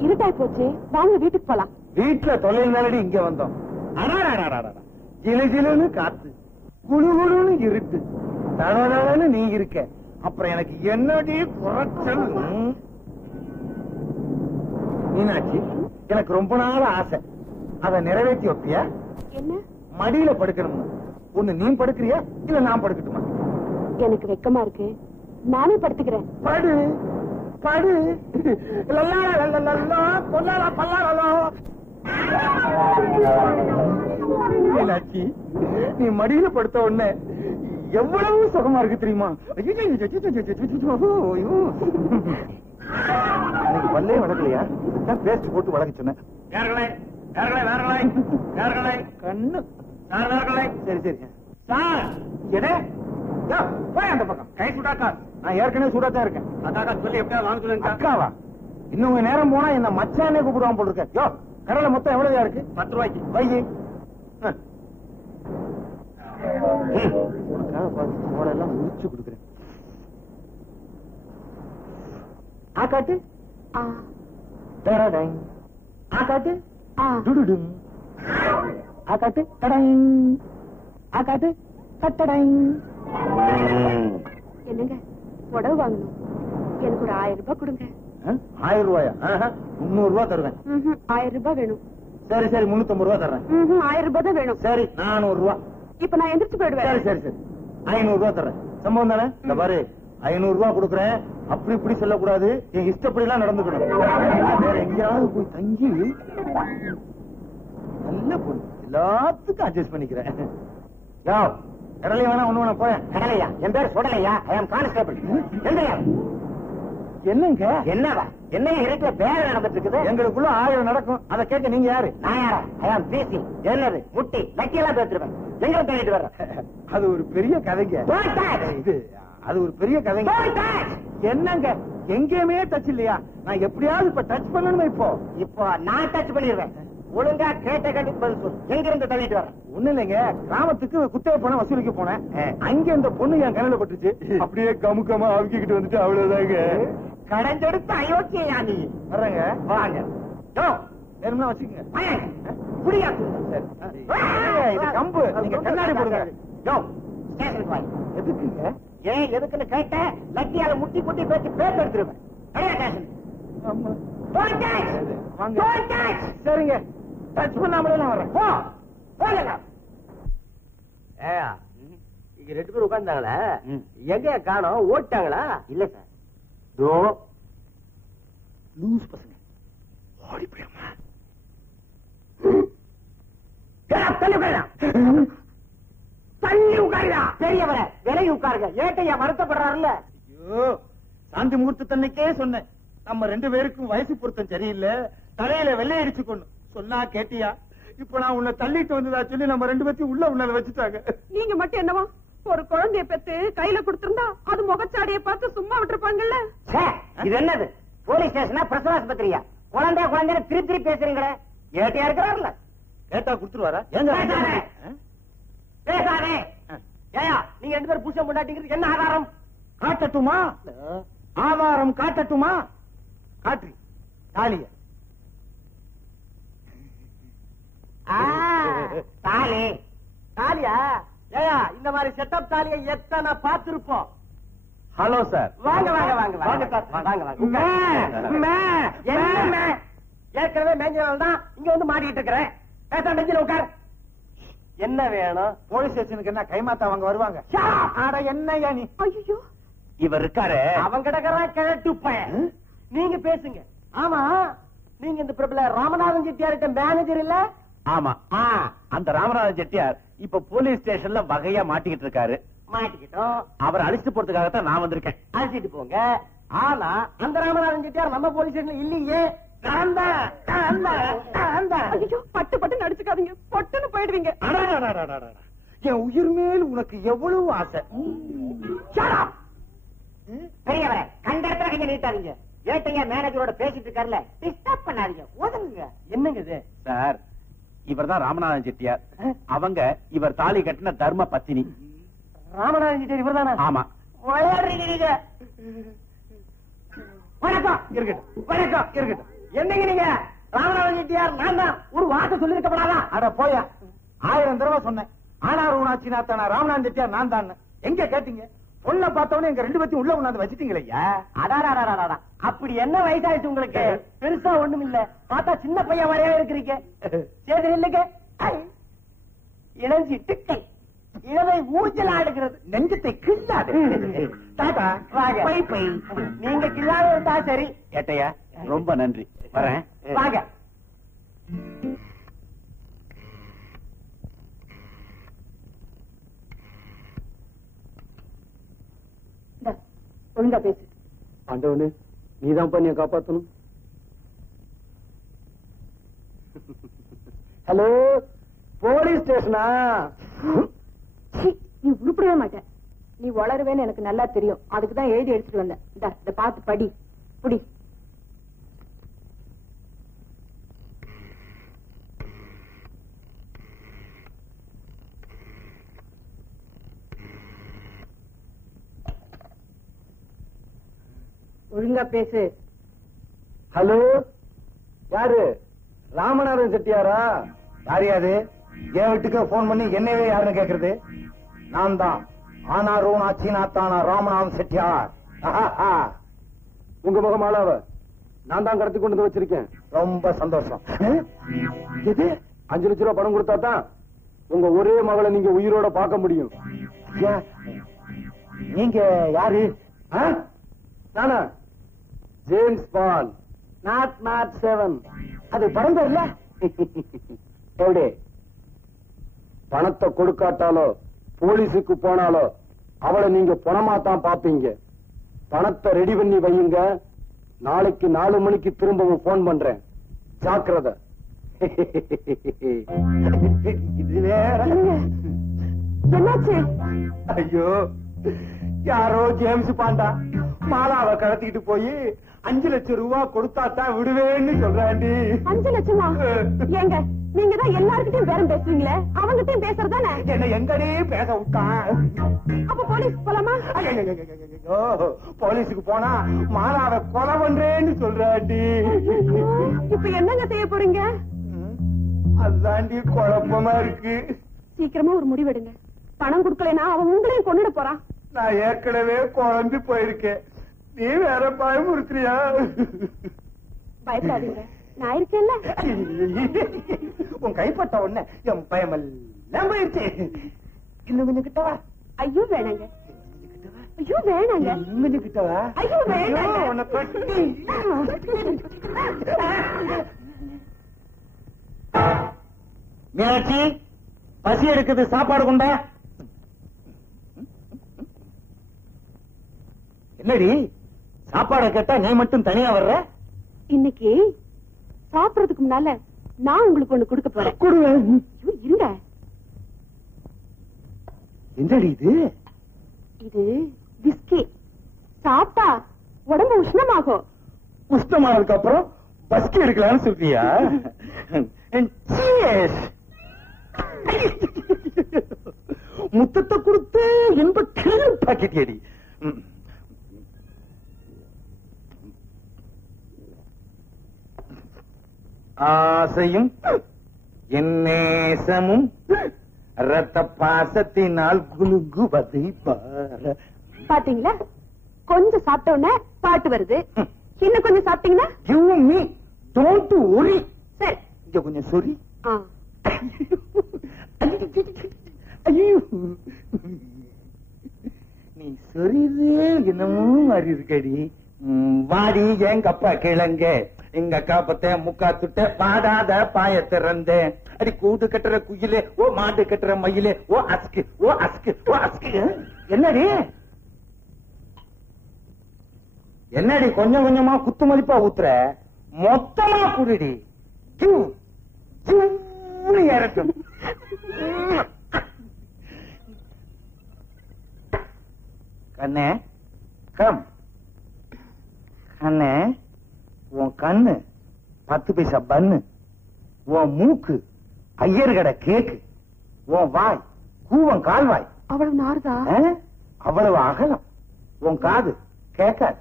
இருட்டாய் போச்சு, வாங்க வீட்டுக்கு போலாம். வீட்டுல தொலைல் மேலடி இங்க வந்தோம். ஜிலு ஜிலுன்னு காத்து, குழு குழுன்னு இருட்டு, தடன்னு நீ இருக்க. அப்புறம் எனக்கு என்னடி குறைச்சல்? மீனாட்சி, எனக்கு ரொம்ப நாள் ஆசை. அதை நிறைவேற்றி வைப்பியா? என்ன? மடியில படுக்கணும்னு. ஒண்ணு நீ படுக்கிறியா இல்ல நான் படுக்கட்டுமா? எனக்கு வெக்கமா இருக்கு, நானே படுத்துக்கிறேன். படு படு. மீனாட்சி, நீ மடியில படுத்த உடனே எவ்வளவு சுகமா இருக்கு தெரியுமா? எனக்கு பல்லே வளர்க்கலையா? இதுதான் பேஸ்ட் போட்டு வளர்க்க சொன்னேன். கண்ணு. சரி சரி சார். எடே போய் அந்த பக்கம் கை சுடாக்கா. நான் ஏற்கனவே சூடாத்தான் இருக்கேன். அக்காக்கா சொல்லி எப்படியா வாங்க சொல்லுங்க. அக்காவா? இன்னும் உங்க நேரம் போனா என்ன மச்சானே கூப்பிடுவான் போல இருக்க. யோ, கடலை மொத்தம் எவ்வளவு இருக்கு? 10 ரூபாய்க்கு. வையி. உனக்காக பார்த்து மோடெல்லாம் முடிச்சு கொடுக்குறேன். ஆக்காட்டு. ஆக்காட்டு. டுடுடும். ஆக்காட்டு. கடை. ஆக்காட்டு. கட்டடை. என்னங்க, புடவை வாங்கணும், எனக்கு ஒரு 1000 ரூபாய் கொடுங்க. 1000 ரூபாயா? 300 ரூபாய் தருவேன். 1000 ரூபாய் வேணும். சரி சரி, 350 ரூபாய் தர்றேன். 1000 ரூபாய் தான் வேணும். சரி, 400 ரூபாய். இப்ப நான் எந்திரிச்சு போயிடுவேன். சரி சரி சரி, 500 ரூபாய் தர்றேன். சம்பவம் தானே? இந்த பாரு, 500 ரூபாய் கொடுக்குறேன். அப்படி இப்படி சொல்லக்கூடாது. என் இஷ்டப்படி எல்லாம் நடந்துக்கணும். வேற எங்கேயாவது போய் தங்கி நல்ல பொண்ணு, எல்லாத்துக்கும் அட்ஜஸ்ட் பண்ணிக்கிறேன். யோ, கடலையா வேணா ஒண்ணு வேணா போறேன். கடலையா? என் பேர் சுடலையா. ஐ ஆம் கான்ஸ்டபிள். என்னங்க? என்னவா? என்ன இருட்டுல பேர நடந்துட்டு இருக்குது? எங்களுக்குள்ள 1000 நடக்கும். அதை கேட்க நீங்க யாரு? நான் யாரா? ஐ ஆம் பிசி. என்னது முட்டி லட்டி எல்லாம் பேத்துருவேன். எங்க தேடிட்டு வர்ற? அது ஒரு பெரிய கதைங்க. இது அது ஒரு பெரிய கதைங்க. என்னங்க, எங்கேயுமே டச் இல்லையா? நான் எப்படியாவது இப்ப டச் பண்ணணுமே. இப்போ நான் டச் பண்ணிடுவேன். ஒழுங்கா கேட்ட கேட்டுக்கு பதில் சொல்லு. எங்க இருந்து தள்ளிட்டு வர? ஒண்ணு இல்லைங்க, கிராமத்துக்கு குத்தகை பணம் வசூலிக்க போனேன். அங்க இந்த பொண்ணு என் கண்ணுல பட்டுச்சு. அப்படியே கமுக்கமா அவுக்கிட்டு வந்துட்டு அவ்வளவுதாங்க. கடைஞ்செடுத்து அயோக்கியா நீ. வர்றங்க, வாங்க. வேணும்னா வச்சுக்கோங்க. புரியா? இது கம்பு, நீங்க கண்ணாடி போடுங்க. ஸ்டேஷனுக்கு வாங்க. எதுக்குங்க? ஏன் எதுக்குன்னு கேட்ட லட்டியால முட்டி குட்டி பேச்சு பேத்து எடுத்துருவேன். சரிங்க, டச் பண்ணாமலே நான் வரேன். போ போங்க. ஏயா இங்க 2 பேர் உட்கார்ந்தாங்களே, எங்க காணோம்? ஓட்டாங்களா? இல்ல சார், தோ லூஸ் பசங்க ஓடி போயிடுமா. தள்ளி உட்காருடா. பெரியவர விலகி உட்காருங்க. ஏட்டையா வருத்தப்படுறாருல்ல? ஐயோ, சாந்தி முகூர்த்தன்னைக்கே சொன்னேன், நம்ம 2 பேருக்கும் வயசு பொருத்தம் சரியில்லை, தலையில வெள்ளை அடிச்சு கொண்டு சொன்னா கேட்டியா? இப்ப நான் உன்னை தள்ளிட்டு வந்ததா சொல்லி நம்ம 2 பேத்தையும் உள்ள உன்னத வச்சுட்டாங்க. நீங்க மட்டும் என்னவா ஒரு குழந்தைய பெத்து கையில கொடுத்திருந்தா அது முகச்சாடியை பார்த்து சும்மா விட்டுருப்பாங்கல்ல. இது என்னது? போலீஸ் ஸ்டேஷனா பிரசவ ஆஸ்பத்திரியா? குழந்தை திருப்பி பேசுறீங்களே. ஏட்டையா இருக்கிறாருல்ல? கேட்டா கொடுத்துருவாரா? ஏங்க பேசாதே. ஏயா நீங்க 2 பேரும் புருஷன் பொண்டாட்டிங்கிறது என்ன ஆதாரம்? காட்டட்டுமா? ஆதாரம் காட்டட்டுமா? காட்டு தாலிய. தாலி தாலியா? ஏயா இந்த மாதிரி செட்டப் தாலியை எத்தனை பார்த்திருப்போம். Hello sir. வாங்க வாங்க வாங்க வாங்க வாங்க. ஏற்கனவே மேஞ்சனால தான் இங்க வந்து மாட்டிட்டு இருக்கிறேன். பேச பெஞ்சில உட்கார். என்ன வேணும்? போலீஸ் ஸ்டேஷனுக்கு என்ன கைமாத்தா அவங்க வருவாங்க? அட என்னய்யா நீ? ஐயோ, இவர் இருக்காரு, அவன் கிடக்குறான் கிழட்டு பையன். நீங்க பேசுங்க. ஆமா, நீங்க இந்த பிரபல ராமநாதன் செட்டியார்ட்ட மேனேஜர் இல்ல? ஆமா, அந்த ராமநாதன் செட்டியார் இப்ப போலீஸ் ஸ்டேஷன்ல வகையா மாட்டிக்கிட்டு இருக்காரு. மாட்டிக்கிட்டோம். அவரை அழிச்சிட்டு போறதுக்காகத்தான் நான் வந்திருக்கேன். அழைச்சிட்டு போங்க. ஆனா அந்த ராமநாதன் செட்டியார் நம்ம போலீஸ் ஸ்டேஷன்ல இல்லையே. ஐயோ, பட்டு பட்டு நடிச்சுக்காதீங்க, பொட்டுன்னு போயிடுவீங்க. என் உயிர் மேல் உனக்கு எவ்வளவு ஆசை. பெரியவரை கண்ட இடத்துல கைய நீட்டாதீங்க. ஏட்டையா மேனேஜரோட பேசிட்டு இருக்காருல்ல, டிஸ்டர்ப் பண்ணாதீங்க, ஒதுங்குங்க. என்னங்க இது? சார், இவர்தான் ராமநாதன் செட்டியார். அவங்க இவர் தாலி கட்டின தர்ம பத்தினி. ராமநாதன் செட்டியார் இவர்தானா? ஆமா. விளையாடுறீங்க. வணக்கம். இருக்கட்டும் வணக்கம். இருக்கட்டும். என்னங்க நீங்க? ராமநாதன் செட்டியார் நான் தான். ஒரு வார்த்தை சொல்லிருக்கப்படாதா? அட போயா, 1000 தடவை சொன்னேன். ஆனார் ஊனாச்சி நாத்தானா ராமநாதன் செட்டியார் நான் தான். எங்க கேட்டீங்க? பொண்ண பார்த்தவனே எங்க 2 பேத்தையும் உள்ள உண்ணாந்து வச்சிட்டீங்களா? அடாடாடாடா, அப்படி என்ன வயசாயிடுச்சு உங்களுக்கு? பெருசா ஒண்ணும் இல்ல, பார்த்தா சின்ன பையன் மாதிரியே இருக்கிறீங்க. சரி இல்லைங்க, இளஞ்சிட்டுக்கை இளவை ஊஞ்சல் ஆடுகிறது, நெஞ்சத்தை கிள்ளாது. பை பை, நீங்க கிள்ளாத இருந்தா சரி. ஏட்டையா, ரொம்ப நன்றி. வரேன். வாங்க. ஒழுங்கா பேசு. ஆண்டவனே, நீதான் பண்ணிய காப்பாத்தணும். ஹலோ, போலீஸ் ஸ்டேஷனா? நீ உருப்படவே மாட்ட. நீ வளருவேன்னு எனக்கு நல்லா தெரியும். அதுக்குதான் எழுதி எடுத்துட்டு வந்தேன். இத பார்த்து படி. புடி. ஒழுங்கா பேசு. ஹலோ, யாரு? ராமநாதன் செட்டியாரா? யாரையாது? என் வீட்டுக்கு போன் பண்ணி என்னவே யாருன்னு கேக்குறது? நான் தான் ஆனார் ஊனாச்சி நாத்தானா ராமநாதன் செட்டியார். உங்க முகமாலாவ நான் தான் கடத்தி கொண்டு வந்து வச்சிருக்கேன். ரொம்ப சந்தோஷம். எது? 5 லட்சம் ரூபாய் பணம் கொடுத்தா தான் உங்க ஒரே மகளை நீங்க உயிரோட பார்க்க முடியும். நீங்க யாரு? நானா? James bond. நாட் 7. அது படம் பேர்ல. எப்படி? பணத்தை கொடுக்காட்டாலோ போலீஸுக்கு போனாலோ அவளை நீங்க பணமா தான் பாப்பீங்க. பணத்தை ரெடி பண்ணி வையுங்க. நாளைக்கு 4 மணிக்கு திரும்பவும் போன் பண்றேன். ஜாக்கிரதை. இது வேற. என்னாச்சு? ஐயோ, யாரோ ஜேம்ஸ் பாண்டா மாலாவை கடத்திட்டு போய் 5 லட்சம் ரூபாய் கொடுத்தா தான் விடுவேன்னு சொல்றாண்டி. 5 லட்சமா? ஏங்க, நீங்க தான் எல்லார்கிட்டயும் பேரம் பேசுவீங்களே, அவங்கிட்டயும் பேசுறதானே? என்ன எங்கடி பேச விட்டான்? அப்ப போலீஸ் போலாமா? ஐயோ, போலீஸுக்கு போனா மாலாவை கொலை பண்றேன்னு சொல்றாண்டி. இப்ப என்னங்க செய்ய போறீங்க? அதுதாண்டி குழப்பமா இருக்கு. சீக்கிரமா ஒரு முடிவெடுங்க. பணம் கொடுக்கலனா அவன் உங்களையும் கொன்னுட போறான். நான் ஏற்கனவே குழம்பி போயிருக்கேன், நீ வேற பயமுறுத்துறியா? பயப்படாதீங்க, நான் இருக்கேன்ல. உன் கைப்பட்ட உடனே என் பயமெல்லாம் போயிருச்சு. இன்னும் கொஞ்சம் கிட்டவா? ஐயோ வேணாங்க. ஐயோ வேணாங்க. இன்னும் கொஞ்சம் கிட்டவா? ஐயோ வேணாங்க. உன்னை கட்டி. மீனாட்சி, பசி எடுக்குது, சாப்பாடு கொண்டா. என்னடி சாப்பாட கேட்டா நீ மட்டும் தனியா வர்ற? இன்னைக்கு சாப்பிடறதுக்கு முன்னால நான் உங்களுக்கு ஒண்ணு கொடுக்க போறேன். கொடுவேன். ஐயோ இருங்க. என்னடி இது? இது விஸ்கி. சாப்பிட்டா உடம்பு உஷ்ணமாகும். உஷ்ணமானதுக்கு அப்புறம் பஸ்கி எடுக்கலாம்னு சொல்றியா? முத்தத்தை கொடுத்து என்ப கிளம்பு பாக்கெட். ஆசையும் என் நேசமும் ரத்த பாசத்தினால் குலுங்குவதை பார. பாத்தீங்களா, கொஞ்சம் சாப்பிட்ட உடனே பாட்டு வருது. இன்னும் கொஞ்சம் சாப்பிட்டீங்கன்னா Give me, don't worry. சரி, இங்க கொஞ்சம் சொரி. ஆ. ஐயோ, நீ சொரிது என்னமோ மாதிரி இருக்கடி. வாடி எங்க அப்பா கிழங்க, எங்க அக்கா பத்த முக்கா துட்ட பாடாத பாய திறந்த அடி கூடு கட்டுற குயிலே, ஓ மாடு கட்டுற மயிலே, ஓ அஸ்கு ஓ அஸ்கு ஓ அஸ்கு. என்னடி என்னடி கொஞ்சம் கொஞ்சமா குத்து மதிப்பா ஊத்துற? மொத்தமா குடிடி. ஏறட்டும். கண்ணே கம். கண்ணே, உன் கண்ணு 10 பைசா பன்னு, உன் மூக்கு ஐயர் கடை கேக்கு, உன் வாய் கூவம் கால்வாய். அவ்வளவு நார்தா? அவ்வளவு அகலம். உன் காது கேட்காது.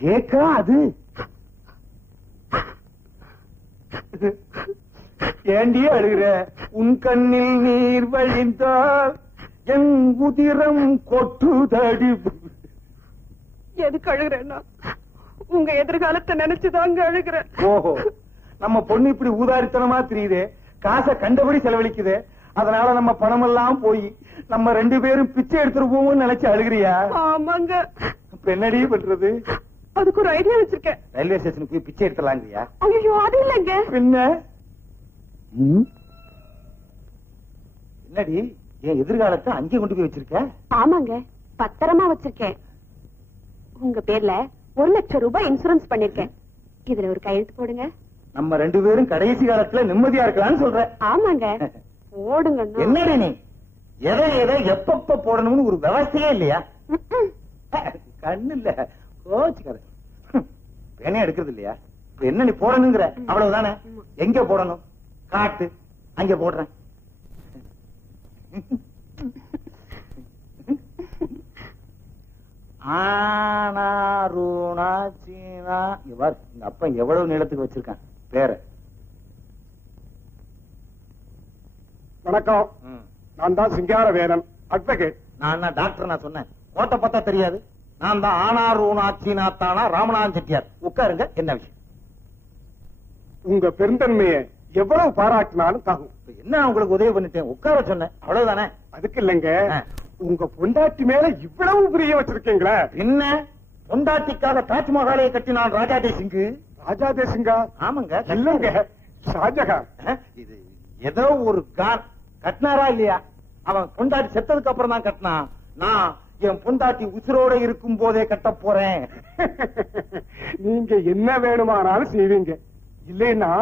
கேட்காது. ஏண்டி அழுகிற? உன் கண்ணில் நீர் வழிந்தால் என் உதிரம் கொட்டுதடி. எதுக்கு அழுகிறேன்னா உங்க எதிர்காலத்தை நினைச்சுதாங்க அழுகிறேன். ஓஹோ, நம்ம பொண்ணு இப்படி ஊதாரித்தனமா தெரியுதே, காசை கண்டபடி செலவழிக்குதே, அதனால நம்ம பணம் எல்லாம் போய் நம்ம 2 பேரும் பிச்சை எடுத்துருவோம்னு நினைச்சு அழுகிறியா? ஆமாங்க. இப்ப என்னடி பண்றது? அதுக்கு ஒரு ஐடியா வச்சிருக்கேன். ரயில்வே ஸ்டேஷனுக்கு போய் பிச்சை எடுத்துலாங்கிறியா? ஐயோ அது இல்லங்க. பின்ன என்னடி என் எதிர்காலத்தை அங்கே கொண்டு போய் வச்சிருக்க? ஆமாங்க, பத்திரமா வச்சிருக்கேன். உங்க பேர்ல 1 லட்சம் ரூபாய் இன்சூரன்ஸ் பண்ணிருக்கேன். இதுல ஒரு கையெழுத்து போடுங்க. நம்ம 2 பேரும் கடைசி காலத்துல நிம்மதியா இருக்கலாம்னு சொல்ற. ஆமாங்க, போடுங்க. என்னடி நீ எதை எப்பப்ப போடணும்னு ஒரு விவசாயே இல்லையா? கண்ணு இல்ல, கோச்சுக்காத. பேனே எடுக்கிறது இல்லையா? இப்ப என்ன நீ போடணுங்கிற? அவ்வளவுதானே. எங்க போடணும் காட்டு, அங்க போடுறேன். ஆனாரூனா சீனா. எங்க அப்பா எவ்வளவு நீளத்துக்கு வச்சிருக்கான் பேர. வணக்கம், நான் தான் சிங்காரவேலன், அட்வொகேட். நான் டாக்டர். நான் சொன்னேன் கோட்டை பார்த்தா தெரியாது. நான் தான் ஆனாரூனா சீனா தானா ராமநாதன் செட்டியார். உட்காருங்க. என்ன விஷயம்? உங்க பெருந்தன்மையை எவ்வளவு பாராட்டினாலும் தாகும். என்ன உங்களுக்கு உதவி பண்ணிட்டேன், உட்கார சொன்னேன், அவ்வளவுதானே. அதுக்கு இல்லைங்க, உங்க பொண்டாட்டி மேல இவ்வளவு பிரியம் வச்சிருக்கீங்களா? என்ன பொண்டாட்டிக்காக தாஜ்மஹாலை கட்டினான் ராஜா தேசிங்கு. ராஜா தேசிங்கா? ஆமாங்க. இல்லங்க, ஷாஜகான். இது ஏதோ ஒரு கான் கட்டினாரா இல்லையா? அவன் பொண்டாட்டி செத்ததுக்கு அப்புறம் தான் கட்டினான். நான் என் பொண்டாட்டி உசுரோட இருக்கும் போதே கட்ட போறேன். நீங்க என்ன வேணுமானாலும் செய்வீங்க. இல்லைன்னா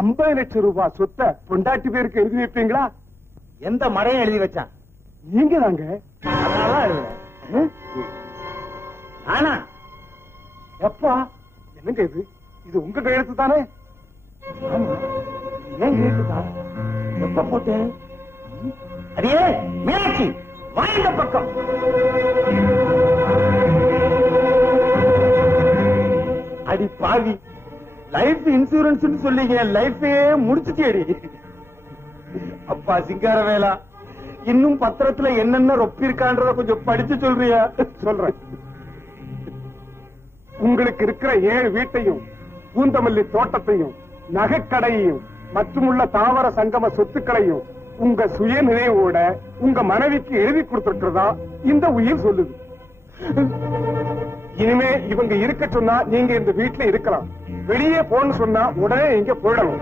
50 லட்சம் ரூபாய் சொத்தை பொண்டாட்டி பேருக்கு எழுதி வைப்பீங்களா? எந்த மடையும் எழுதி வச்சான்? நீங்க தாங்க. அதனால ஆனா எப்பா என்னங்க இது? இது உங்க கையெழுத்து தானே? ஏன் கையெழுத்துதான்? எப்ப போட்டேன்? அடியே மீனாட்சி, வா இந்த பக்கம். அடி பாவி, லைஃப் இன்சூரன்ஸ் சொல்லிங்க, லைஃபே முடிச்சுட்டேடி. அப்பா சிங்காரவேலா, இன்னும் பத்திரத்துல என்னென்ன ரொப்பி இருக்கான்றத கொஞ்சம் படிச்சு சொல்றியா? சொல்றேன். உங்களுக்கு இருக்கிற 7 வீட்டையும் பூந்தமல்லி தோட்டத்தையும் நகைக்கடையையும் மற்றும் உள்ள தாவர சங்கம சொத்துக்களையும் உங்க சுய நினைவோட உங்க மனைவிக்கு எழுதி கொடுத்திருக்கிறதா இந்த உயிர் சொல்லுது. இனிமே இவங்க இருக்க சொன்னா நீங்க இந்த வீட்டுல இருக்கலாம், வெளியே போன்னு சொன்னா உடனே இங்க போயிடணும்.